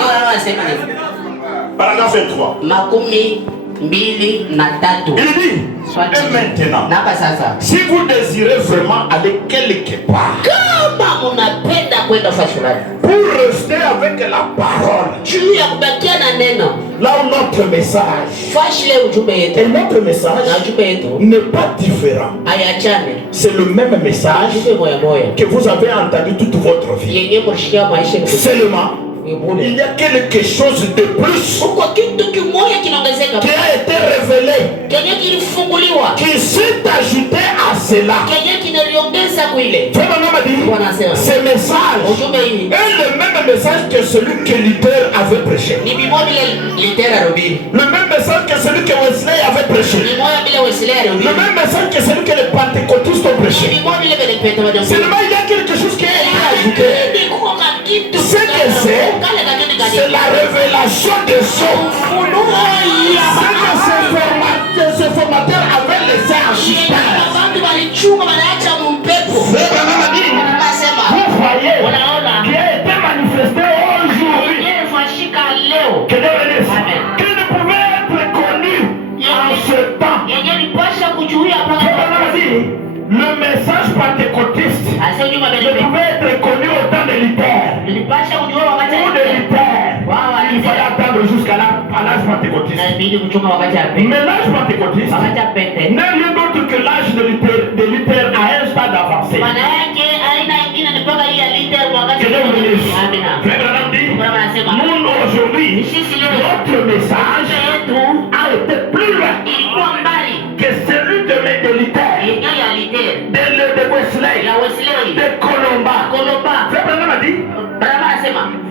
Paragraphe 23. Il dit, et maintenant, si vous désirez vraiment aller quelque part, pour rester avec la parole, là où notre message et notre message n'est pas différent, c'est le même message que vous avez entendu toute votre vie. Seulement, il y a quelque chose de plus qui a été révélé, qui s'est ajouté à cela. Ce message est le même message que celui que Luther avait prêché. Le même message que celui que Wesley avait prêché. Le même message que celui que les pentecôtistes ont prêché. Seulement il y a quelque chose qui a été ajouté. C'est que c'est la révélation des choses. C'est que ce formateur avait laissé en suspens. Vous voyez qui a été manifesté aujourd'hui, que ne pouvait être connu en ce temps. Le message pentecôtiste ne pouvait être connu au temps de Luther. Ou de Luther. Il fallait attendre jusqu'à l'âge pentecôtiste. Mais l'âge pentecôtiste n'est rien d'autre que l'âge de Luther à un stade avancé. Nous aujourd'hui, notre message a été plus loin que celui de Luther, de Wesley, de Colomba.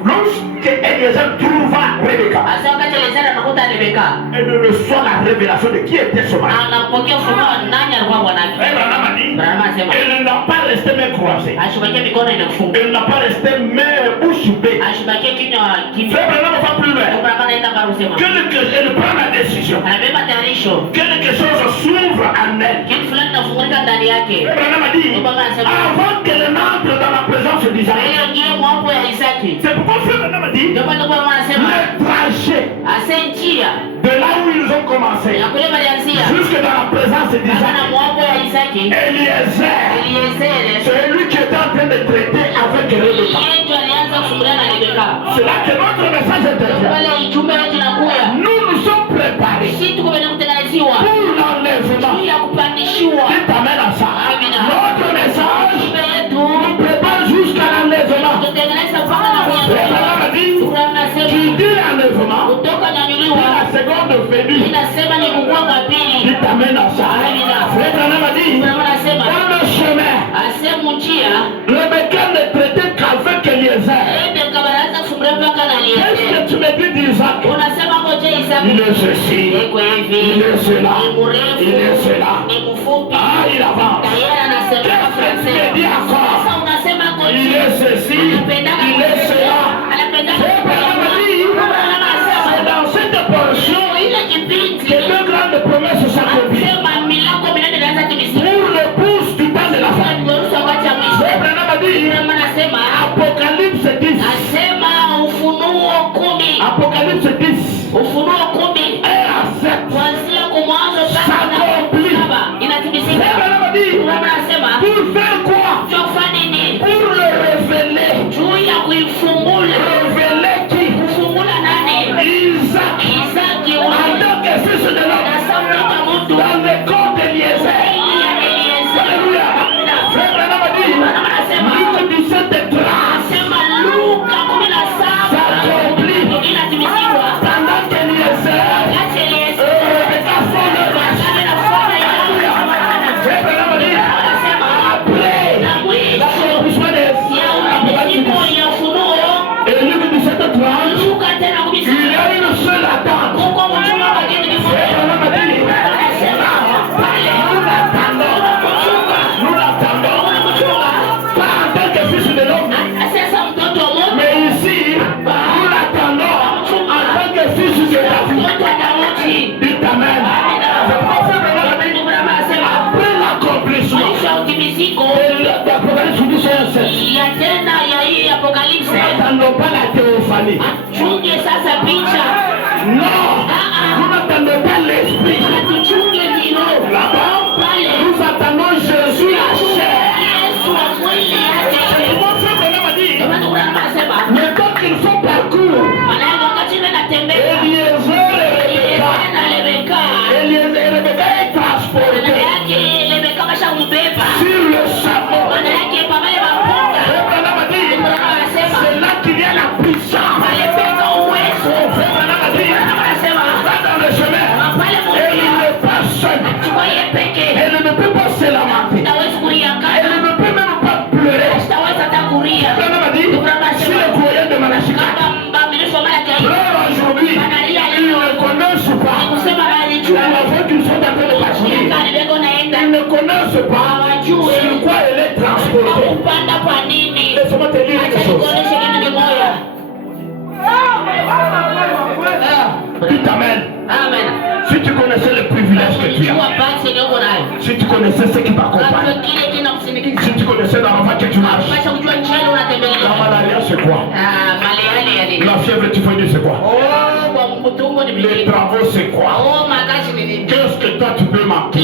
Lorsque Eliezer trouva Rebecca, elle reçoit la révélation de qui était son mari. Elle n'a pas resté main croisée. Elle n'a pas resté main bouche bée. Frère Branham va plus loin. Elle prend la décision. Quelque chose s'ouvre en elle. Frère Branham a dit, avant qu'elle n'entre dans la présence d'Isaac. C'est pourquoi Frère Branham a dit, le trajet de là où ils ont commencé jusque dans la présence d'Isaac, Eliezer, c'est lui qui était en train de traiter avec Rebecca. C'est là que notre message intervient. Nous nous sommes préparés pour l'enlèvement. Dites amen à ça. Notre message nous prépare jusqu'à l'enlèvement. Tu dis l'enlèvement, la seconde venue. Dites amen à ça. Frère Branham a dit, dans le chemin, Rebecca ne traitait qu'avec Eliezer. Qu'est-ce que tu me dis d'Isaac? Il est ceci, il est cela, il est cela. Ah, il avance. Qu'est-ce que tu me dis encore? Il est ceci, il est cela. C'est dans cette portion que deux grandes promesses s'accomplissent. Pour l'épouse du temps de la femme. Apocalypse 10. Apocalypse 10. Et à 7. S'accomplit. Pour faire quoi? Pour le révéler. Révéler qui? mizigo ya tena ya hii Apokalipse. Chunge sasa picha. Tuchunge ndio. Pale. Yesu wa kweli yake. Ils ne connaissent pas sur quoi elle est transportée. Laisse-moi te dire quelque chose. Dites Amen. Amen. Si tu connaissais le privilège que tu as, si tu connaissais ce qui t'accompagne, si tu connaissais l'enfant que tu marches, la malaria c'est quoi? La fièvre typhoïde c'est quoi? Les travaux c'est quoi? Qu'est-ce que toi tu peux marquer?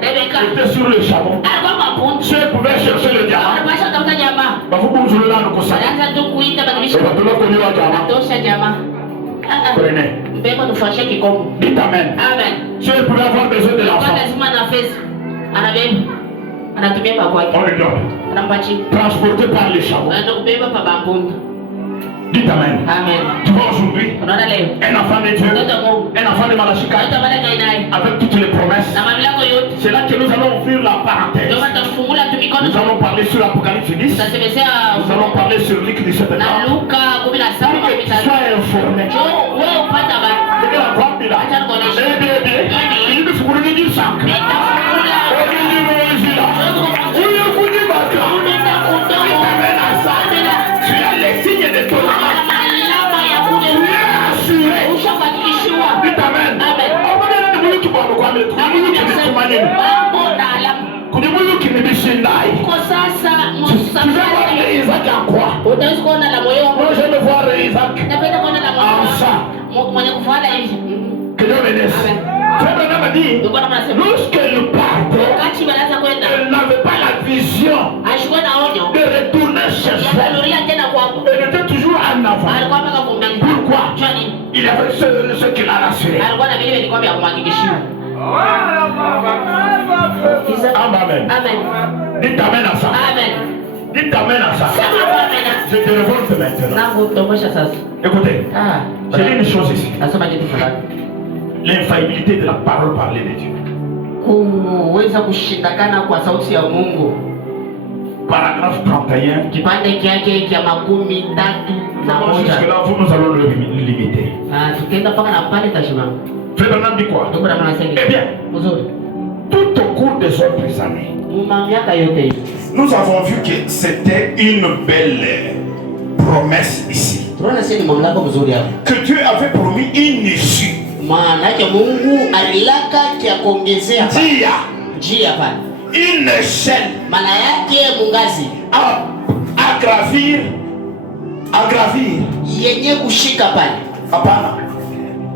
Rebecca était sur le chameau. Si elle pouvait chercher le diamant, prenez. Dites Amen. Si elle pouvait avoir besoin de l'enfant, on le donne. Transporté par les chameaux. Dites Amen. Tu vois aujourd'hui, un enfant de Dieu, un enfant de Malachika, avec toutes les promesses. C'est là que nous allons ouvrir la parenthèse. Nous allons parler sur l'Apocalypse 10. Nous allons parler sur Luc 17. Pour que tu sois informé. Lorsqu'elle partait, elle n'avait pas la vision de retourner chez soi. Elle était toujours en avant. Pourquoi? Il y avait ce qu'il a rassuré. Amen. Dites Amen à ça. Dites Amen à ça. Je te révolte maintenant. Écoutez, j'ai dit une chose ici. L'infaillibilité de la parole parlée de Dieu. Paragraphe 31. Jusque-là, nous allons le limiter. Frère Branham dit quoi? Eh bien, tout au cours des autres années, nous avons vu que c'était une belle promesse ici. Que Dieu avait promis une issue. Une échelle à gravir.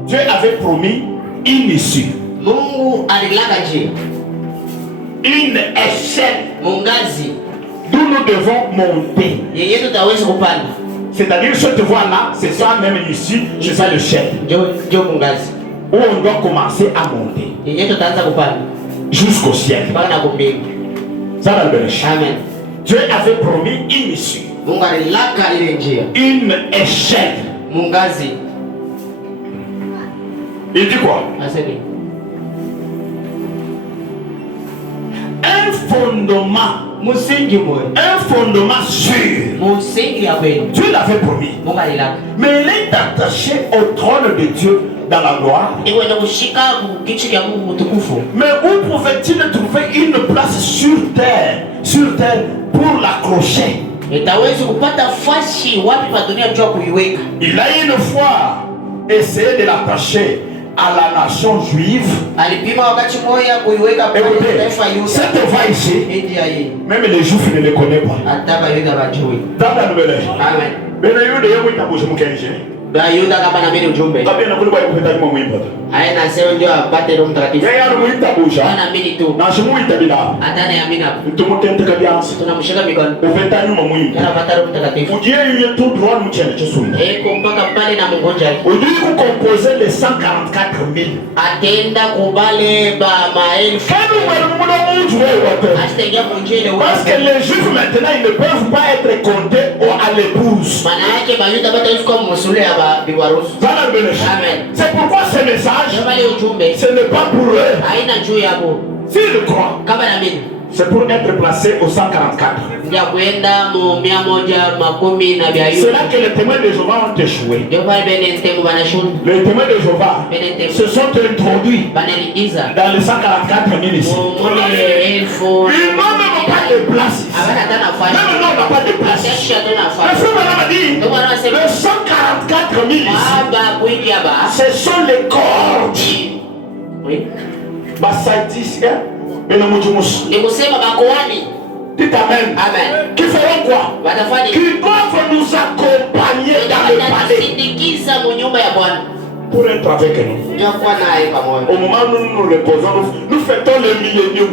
Dieu avait promis une issue. Une échelle d'où nous devons monter. C'est-à-dire cette voie-là, c'est ça même issue, c'est ça l'échelle. Où on doit commencer à monter. Jusqu'au ciel. Ça va le Amen. Dieu avait promis une issue. Une échelle. Il dit quoi? Un fondement. Un fondement sûr. Dieu l'avait promis. Mais il est attaché au trône de Dieu dans la gloire. Mais où pouvait-il trouver une place sur terre pour l'accrocher? Il a une fois essayé de l'attacher à la nation juive. Écoutez, cette voix ici, même les juifs ne les connaissent pas. Dans la nouvelle ère. Yuda kama na mimi ujumbe. Haina sema ndio apate Roho Mtakatifu. Ana mimi tu. Hata na yamini hapo. Tunamshika mikono. Anapata Roho Mtakatifu. Mpaka pale na mgonja. Atenda kubale ba maelfu. Parce que les juifs maintenant ils ne peuvent pas être comptés à l'épouse. C'est pourquoi ce message, ce n'est pas pour eux. S'ils le croient, c'est pour être placé au 144. C'est là que les témoins de Jéhovah ont échoué. Les témoins de Jéhovah se sont introduits dans les 144 000 ici. Ils n'ont même pas de place ici. Même nous, on n'a pas de place. Le frère m'a dit, les 144 000 ici, ce sont les cordes. Oui. Dites amen. Amen. Qui feront quoi? Qui doivent nous accompagner dans le palais pour être avec nous. Au moment où nous nous reposons, nous fêtons le millénium.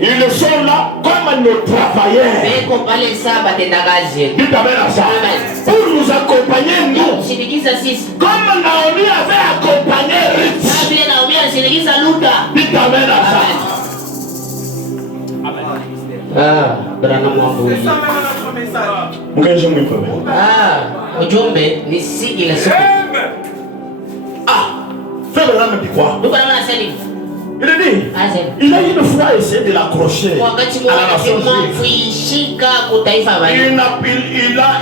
Ils sont là comme nos travailleurs. Dites amen à ça. Pour nous accompagner, nous. Comme Naomi avait accompagné Ruth. Dites amen à ça. Ujumbe ni sigi la siku. Frère Branham me dit quoi? Il a dit, il a une fois essayé de l'accrocher à la nation juive.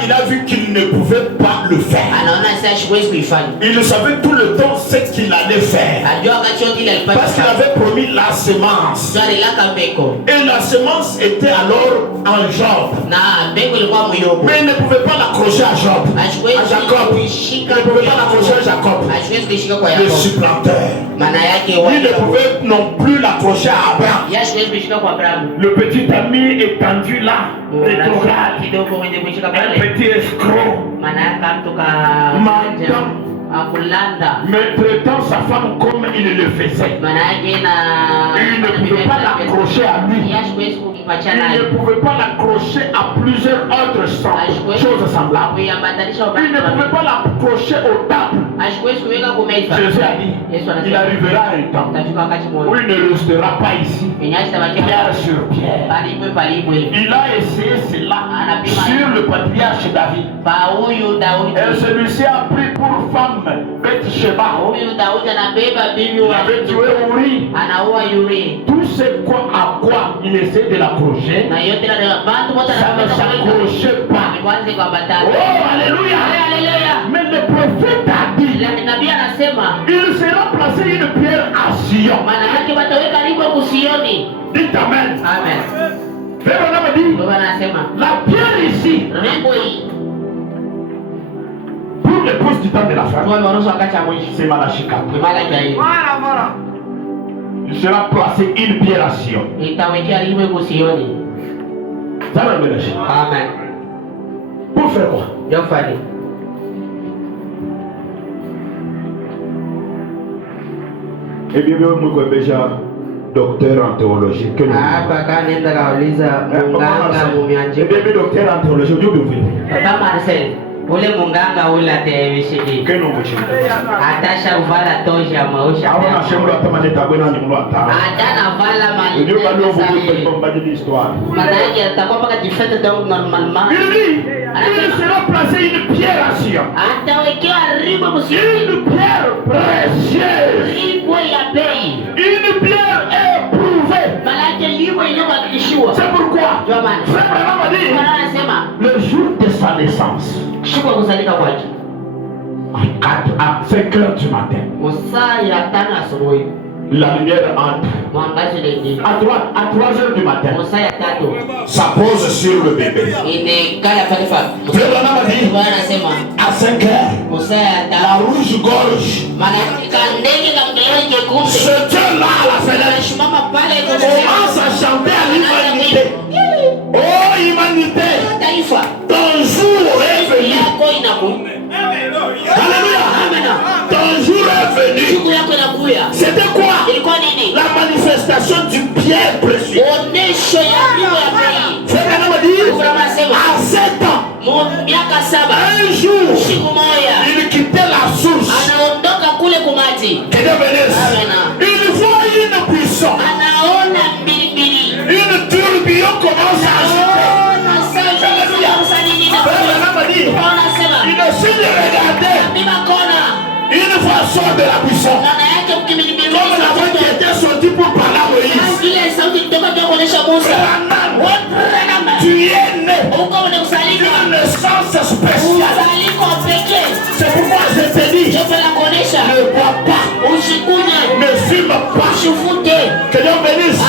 Il a vu qu'il ne pouvait pas le faire. Il savait tout le temps ce qu'il allait faire. Parce qu'il avait promis la semence. Et la semence était alors en Job. Mais il ne pouvait pas l'accrocher à Job. À Jacob. Il ne pouvait pas l'accrocher à Jacob. Le supplanteur. Il ne pouvait non plus l'accrocher à Abraham. Le petit ami étendu là, rétrograde, un petit escroc, mais traitant sa femme comme il le faisait. Il ne pouvait pas l'accrocher à lui. Il ne pouvait pas l'accrocher à plusieurs autres choses semblables. Il ne pouvait pas l'accrocher aux tables. Jésus a dit, il arrivera un temps où il ne restera pas ici, pierre sur pierre. Il a essayé cela sur le patriarche David. Et celui-ci a pris pour femme Bathsheba. Il avait tué Uri. Tout ce à quoi il essaie de l'accrocher, ça ne s'accrochait pas. Oh, alléluia. Mais le prophète a dit, il sera placé une pierre à Sion. Dites amen. Frère Branham dit, la pierre ici, pour l'épouse du temps de la femme, c'est Malachie 4. Il sera placé une pierre à Sion. Ça va me lâcher. Amen. Pour faire quoi? Et bien, moi, je suis déjà docteur en théologie. Que docteur en théologie, ule munganga ule atevishiki atasha uvala toja mausha atana vala mali manaki atakuwa paka tifete donc normalement il sera placé une pierre à Sion. Atawekewa ribo musio Une pierre précieuse. ribo ya bei Une pierre éprouvée. malaki libo inayobakishwa. C'est pourquoi Frère Branham a dit le jour de sa naissance, à 5 heures du matin, la lumière entre. à 3h du matin. Ça pose sur le bébé. À 5h, la rouge-gorge. Ce Dieu-là à la fenêtre commence à chanter à l'humanité. Oh humanité, ton jour est venu. Alléluia. Ton jour est venu. C'était quoi? La manifestation du bien précieux. À 7 ans, un jour, il quittait la source. Que Dieu bénisse. Il voit une puissance. Une tourbillon commence à agiter. Il essaie de regarder une façon de la puissance. Comme la voix qui était sortie pour parler à Moïse. Tu es né d'une naissance spéciale. C'est pourquoi je te dis, ne bois pas, ne fume pas. Que Dieu bénisse.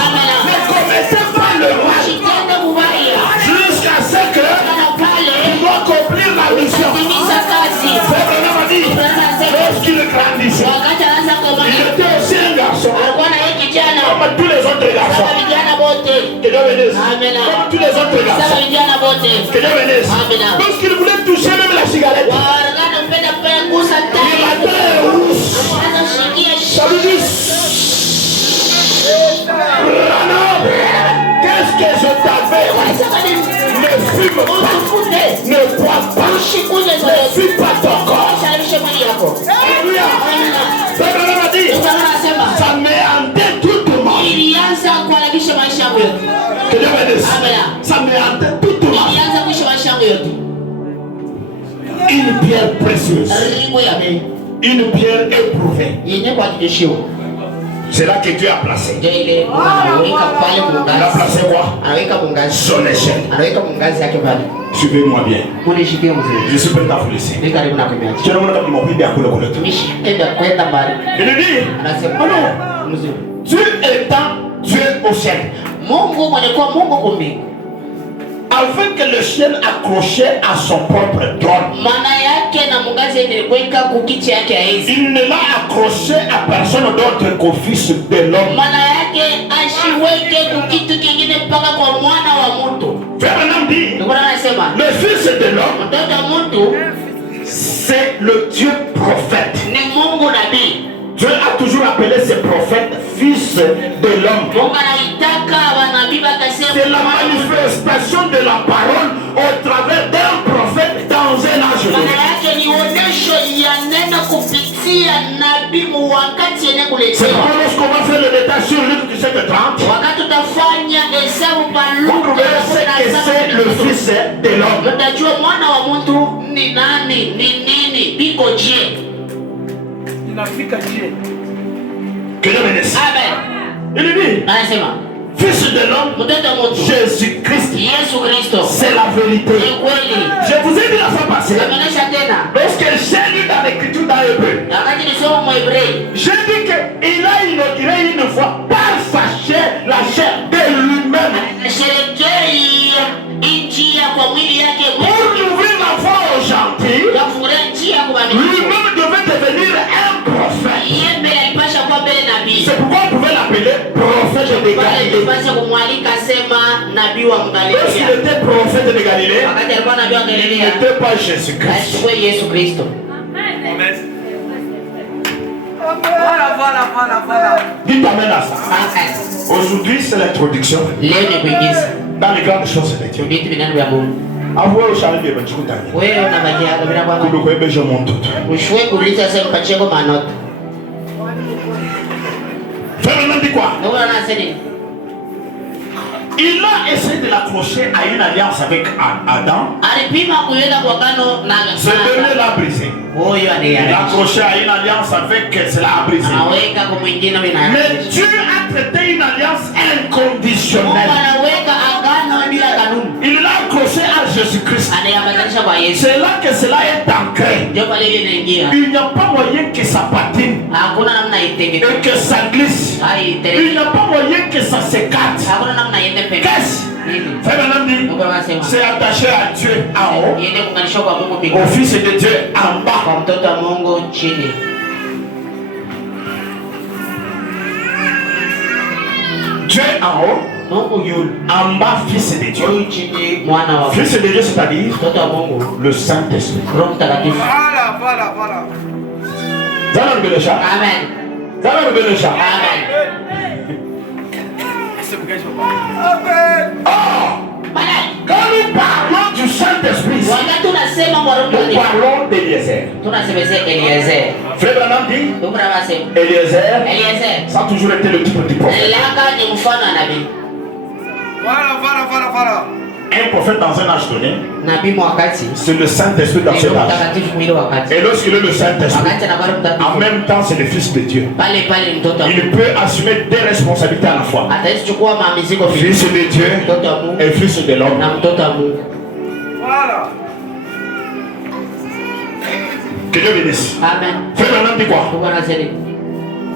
Ne commettez pas le mal jusqu'à ce que tu dois accomplir la mission. Lorsqu'il grandissait, il était aussi un garçon comme tous les autres garçons. Que Dieu bénisse. Comme tous les autres garçons. Que Dieu bénisse. Lorsqu'il voulait toucher même la cigarette, il a fait rousse. Ça lui dit, qu'est-ce que je t'avais? Ne fume pas, ne bois pas, ne fume pas ton corps. Alléluia. Ça méandait tout le monde. Que Dieu bénisse. Ça méandait tout le monde. Une pierre précieuse, une pierre éprouvée. C'est là que Dieu a placé. Il a placé quoi? Son échelle. Suivez-moi bien. Je suis prêt à vous laisser. Il dit, Dieu étant Dieu au ciel, avec le ciel accroché à son propre trône, il ne l'a accroché à personne d'autre qu'au Fils de l'homme. Le Fils de l'homme, c'est le Dieu prophète. Dieu a toujours appelé ses prophètes fils de l'homme. C'est la manifestation de la parole au travers d'un prophète dans un âge. C'est pourquoi lorsqu'on va faire le détail sur Luc 17:30, vous trouverez que c'est le fils de l'homme. Que Dieu bénisse. Il dit, Fils de l'homme, Jésus-Christ, c'est la vérité. Je vous ai dit la fois passée, lorsque j'ai lu dans l'écriture dans l'hébreu, j'ai dit qu'il a inauguré une fois par sa chair, la chair de lui-même, pour ouvrir la voie aux gentils. Lui-même devait devenir un prophète. C'est pourquoi on pouvait l'appeler prophète de Galilée. Lorsqu'il était prophète de Galilée, il n'était pas Jésus-Christ. Amen. Voilà. Dites amen à ça. Aujourd'hui, c'est l'introduction dans les grandes choses de Dieu. Avouez au chalet de Bachikoutani. Kouloukou je monte tout. Fais dit quoi? Il a essayé de l'accrocher à une alliance avec Adam. Ce dernier l'a brisé. Il l'a accroché à une alliance avec cela a brisé. Mais Dieu a traité une alliance inconditionnelle. Il l'a accroché à Jésus-Christ. C'est là que cela est ancré. Il n'y a pas moyen que ça patine et que ça glisse. Il n'y a pas moyen que ça s'écarte. Qu'est-ce? C'est attaché à Dieu en haut, au Fils de Dieu en bas. Dieu en haut, en bas, Fils de Dieu. Fils de Dieu, c'est-à-dire le Saint-Esprit. Voilà. Amen. Quand nous parlons du Saint-Esprit, nous parlons d'Eliezer. Frère Branham dit Eliezer, ça a toujours été le type du prophète. Voilà. Un prophète dans un âge donné, c'est le Saint-Esprit dans cet âge. Et lorsqu'il est le Saint-Esprit, en même temps c'est le Fils de Dieu. Il peut assumer des responsabilités à la fois. Fils de Dieu et Fils de l'homme. Voilà. Que Dieu bénisse. Amen. Frère Branham dit quoi?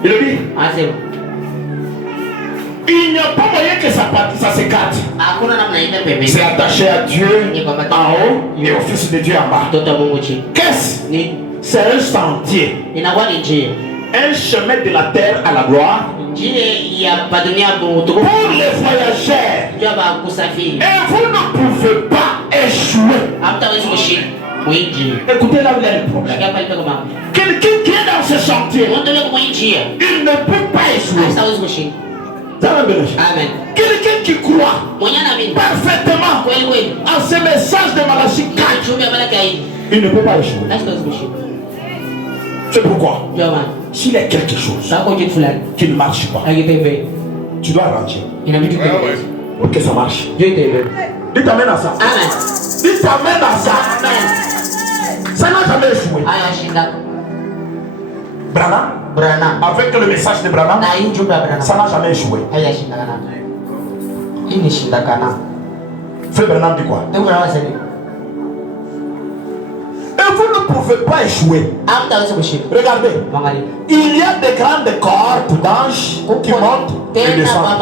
Il le dit. Il n'y a pas moyen que ça s'écarte. C'est attaché à Dieu en haut et au Fils de Dieu en bas. Qu'est-ce? C'est un sentier. Un chemin de la terre à la gloire. Pour les voyageurs. Et vous ne pouvez pas échouer. Écoutez là où il y a le problème. Quelqu'un qui est dans ce chantier, il ne peut pas échouer. Amen. Quelqu'un qui croit parfaitement à ce message de Malachie 4, il ne peut pas échouer. C'est pourquoi s'il y a quelque chose qui ne marche pas, tu dois ranger pour que ça marche. Dis t'amènes à ça. Dis t'amènes à ça. Ça n'a jamais échoué. Branham, avec le message de Branham, ça n'a jamais échoué. Frère Branham dit quoi? Et vous ne pouvez pas échouer. Regardez, il y a des grandes cordes d'anges qui montent et descendent.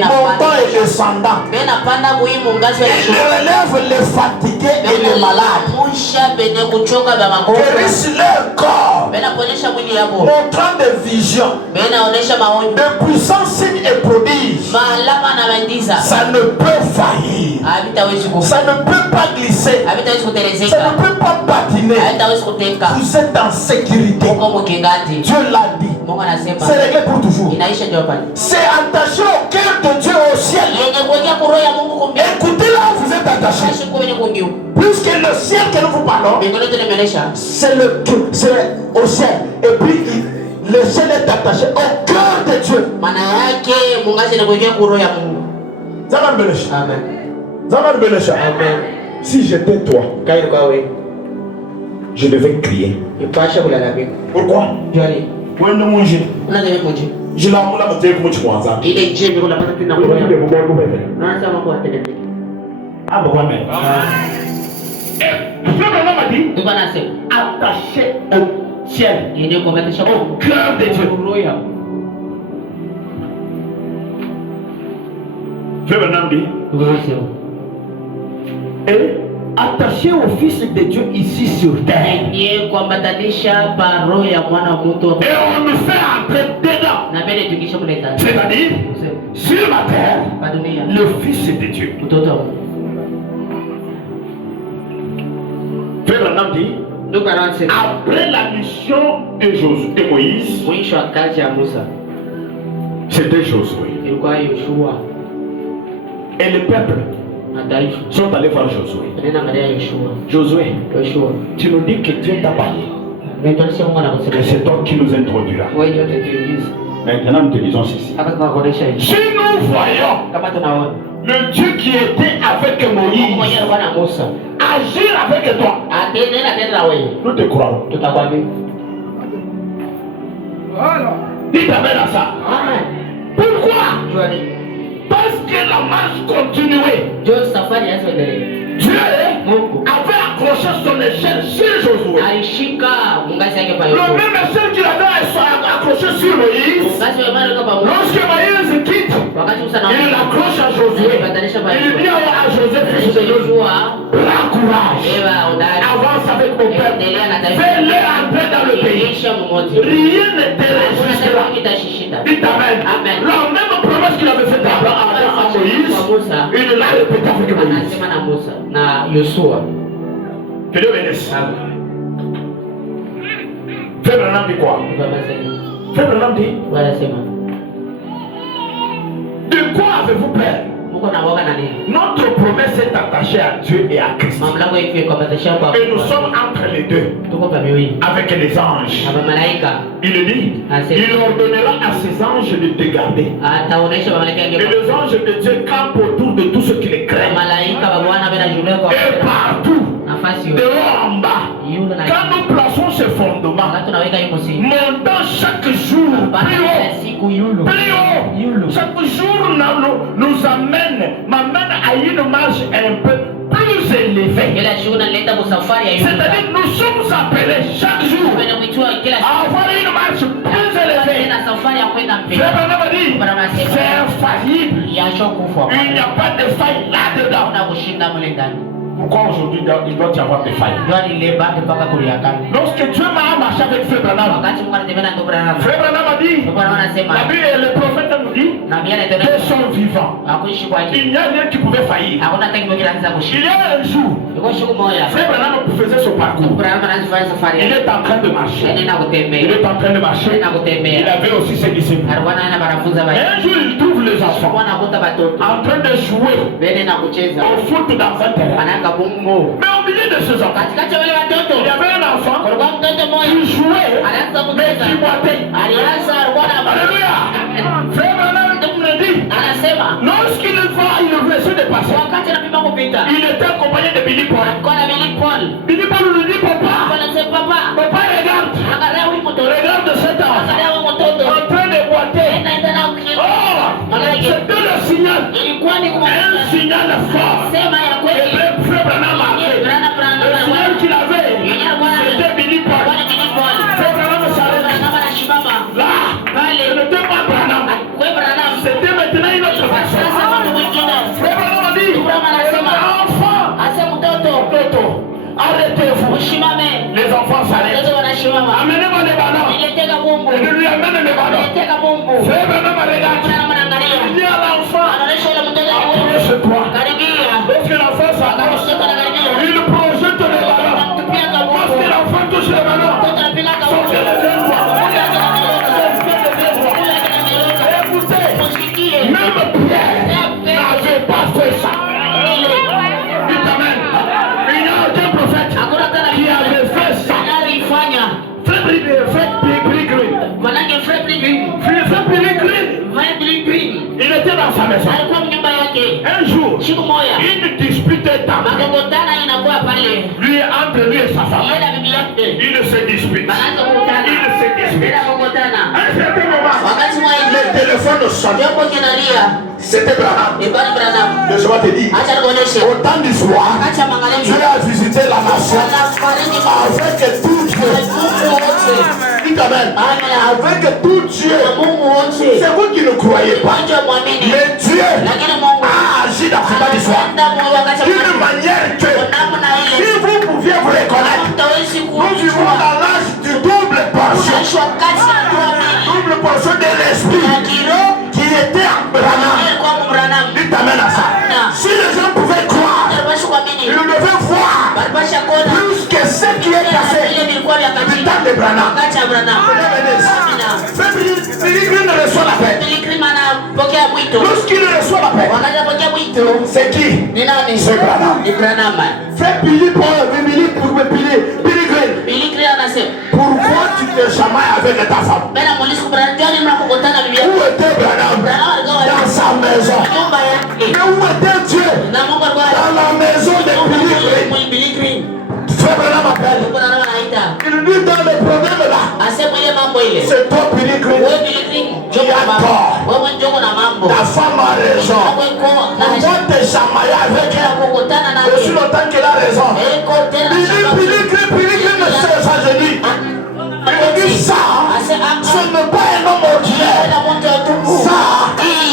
Montant et descendant. Ils relèvent les fatigués et les malades. Guérissent leur corps. Montrant des visions. De puissants signes et prodiges. Ça ne peut faillir. Ça ne peut pas glisser. Ça ne peut pas patiner. Vous êtes en sécurité. Dieu l'a dit. C'est réglé pour toujours. C'est attaché au cœur de Dieu au ciel. Écoutez là où vous êtes attaché. Puisque le ciel que nous vous parlons, c'est au ciel. Et puis le ciel est attaché au cœur de Dieu. Amen. Si j'étais toi, je devais crier. Pourquoi? Je l'ai monté comme tu vois ça. Ah bon, mais. Le frère m'a dit attaché au ciel, au cœur de Dieu. Frère Branham dit et attaché au Fils de Dieu ici sur terre. Et on nous fait entrer dedans. C'est-à-dire sur la terre, le Fils de Dieu. Frère Branham dit après la mission de Josué et Moïse, c'était Josué. Et le peuple sont allés voir Josué. Josué, tu nous dis que Dieu t'a parlé. Que c'est toi qui nous introduira. Maintenant nous te disons ceci. Si nous voyons le Dieu qui était avec Moïse agir avec toi, nous te croirons. Voilà. Dis amen à ça. Pourquoi? Parce que la marche continuait. Dieu avait accroché son échelle sur Josué. Le même échelle qu'il avait accroché sur Moïse. Lorsque Moïse quitte, il l'accroche à Josué. Il dit à Josué, fils de Joshua, prends courage. Avance avec mon peuple. Fais-les entrer dans le pays. Rien ne te résistera. Dites Amen. La même promesse qu'il avait faite à Moïse, il l'a répété avec Moïse. Que Dieu bénisse. Frère Branham dit quoi? Frère Branham dit, de quoi avez-vous peur? Notre promesse est attachée à Dieu et à Christ. Et nous sommes entre les deux. Avec les anges. Il dit, il ordonnera à ses anges de te garder. Et les anges de Dieu campent autour de tous ceux qui les craignent. Et partout, dehors en bas, quand nous plaçons ce fondement, montant chaque jour plus haut, chaque jour nous m'amène à une marche un peu plus élevée. C'est-à-dire nous sommes appelés chaque jour à avoir une marche plus élevée. Frère Branham dit, c'est infaillible. Il n'y a pas de faille là-dedans. Pourquoi aujourd'hui il doit y avoir des failles? Lorsque Dieu m'a marché avec Frère Branham, Frère Branham a dit, la Bible et le prophète nous dit, qu'ils sont vivants. Il n'y a rien qui pouvait faillir. Il y a un jour, Frère Branham faisait son parcours. Il est en train de marcher. Il est en train de marcher. Il avait aussi ses disciples. Et un jour, il trouve les enfants en train de jouer au foot dans un terrain. Mais au milieu de ces enfants, il y avait un enfant qui jouait, mais qui boitait. Alléluia. Frère Branham me dit, lorsqu'il voit une blessure de passer, il était accompagné de Billy Paul. Billy Paul lui dit, papa, regarde cet enfant en train de boiter. Oh, c'était le signal, un signal fort. Et Frère Branham a fait. Le signal qu'il avait, c'était Billy Paul. Frère Branham s'arrête. Là, ce n'était pas Branham. C'était maintenant une autre personne. Frère Branham a dit, enfant, Toto, arrêtez-vous. Les enfants s'arrêtent. Amenez-moi les ballons. Et lui amène les ballons. Frère Branham regarde. Il dit à l'enfant, approche-toi. Lorsque l'enfant s'approche, il projette les ballons. Lorsque l'enfant touche les ballons, sortez les deux doigts. Écoutez, même Pierre n'avait pas fait ça. Dites Amen. Il n'y a aucun prophète qui avait fait ça. Il était dans sa maison. Un jour, une dispute est arrivée. Lui entre lui et sa femme. Il se dispute. À un certain moment, le téléphone sonne. C'était Branham. Je vais te dire, au temps du soir, Dieu a visité la nation avec tout Dieu. Dites Amen. Avec tout Dieu. C'est vous qui ne croyez pas. Mais Dieu a agi dans ce temps du soir d'une manière que si vous pouviez vous reconnaître, nous vivons dans l'âge du double portion. Double portion de l'esprit qui était en Branham. Dites Amen à ça. Si les gens pouvaient croire, ils devaient voir plus que ce qui est passé du temps de Branham. Billy Green reçoit la paix. Lorsqu'il reçoit la paix, c'est qui? C'est Branham. Frère Billy Green, pourquoi tu te chamailles avec ta femme? Où était Branham? Dans sa maison. Mais où était Dieu? Dans la maison de Billy Green. Frère Branham appelle. Il lui donne le problème là. C'est toi Billy Green qui a tort. Ta femme a raison. Pourquoi te chamailler avec elle? Aussi longtemps qu'il a raison. Billy ne sait ça, je dis. Il dit ça, ce n'est pas un homme ordinaire. Ça,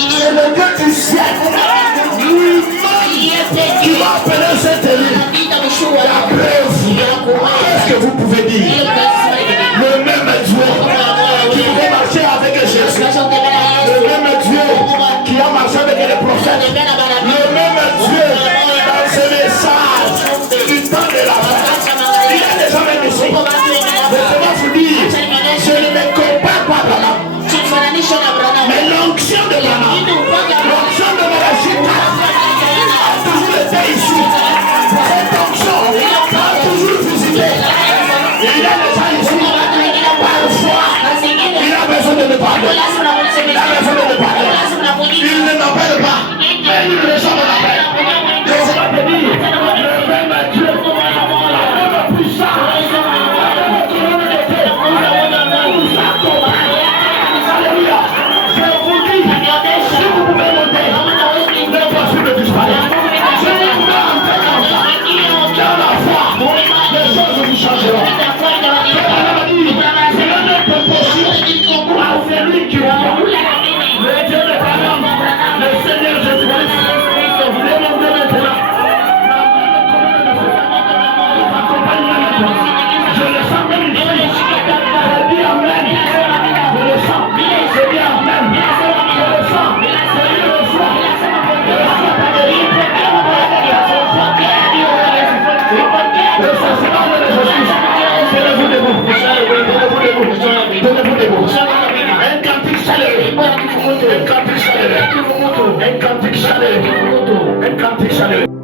c'est le Dieu du ciel. Lui-même qui va appeler cet élu. La preuve, qu'est-ce que vous pouvez dire? Le même Dieu qui pouvait marcher avec Jésus. Le même Dieu qui a marché avec les prophètes. Le même Dieu dans ce message du temps de la fin. Il a déjà même ici. Laissez-moi vous dire, je ne me compare pas Branham. Mais l'onction de Branham, l'onction de Malachita a toujours été ici. Cette onction a toujours visité. Il est déjà ici. Parfois, il a besoin de me parler. Il a besoin de me parler. Il ne m'appelle pas. Mais il reçoit mon appel. Je vais te dire, le même Dieu, la même puissance. Alléluia. Je vous dis, si vous pouvez monter, le possible disparaît. Si vous pouvez entrer comme ça, dans la foi, les choses vous changeront. Cela n'est pas possible à celui qui a le Dieu de Branham, le Seigneur Jésus-Christ. Demandez maintenant. Je le sens même ici. Je dis amen. Je le sens. Je dis amen. Je le sens. Je le sens. Le sentiment de justice. Tenez-vous debout. Tenez-vous debout. Un cantique chaleureux. Un cantique chaleureux. Un cantique chaleureux. Un cantique chaleureux.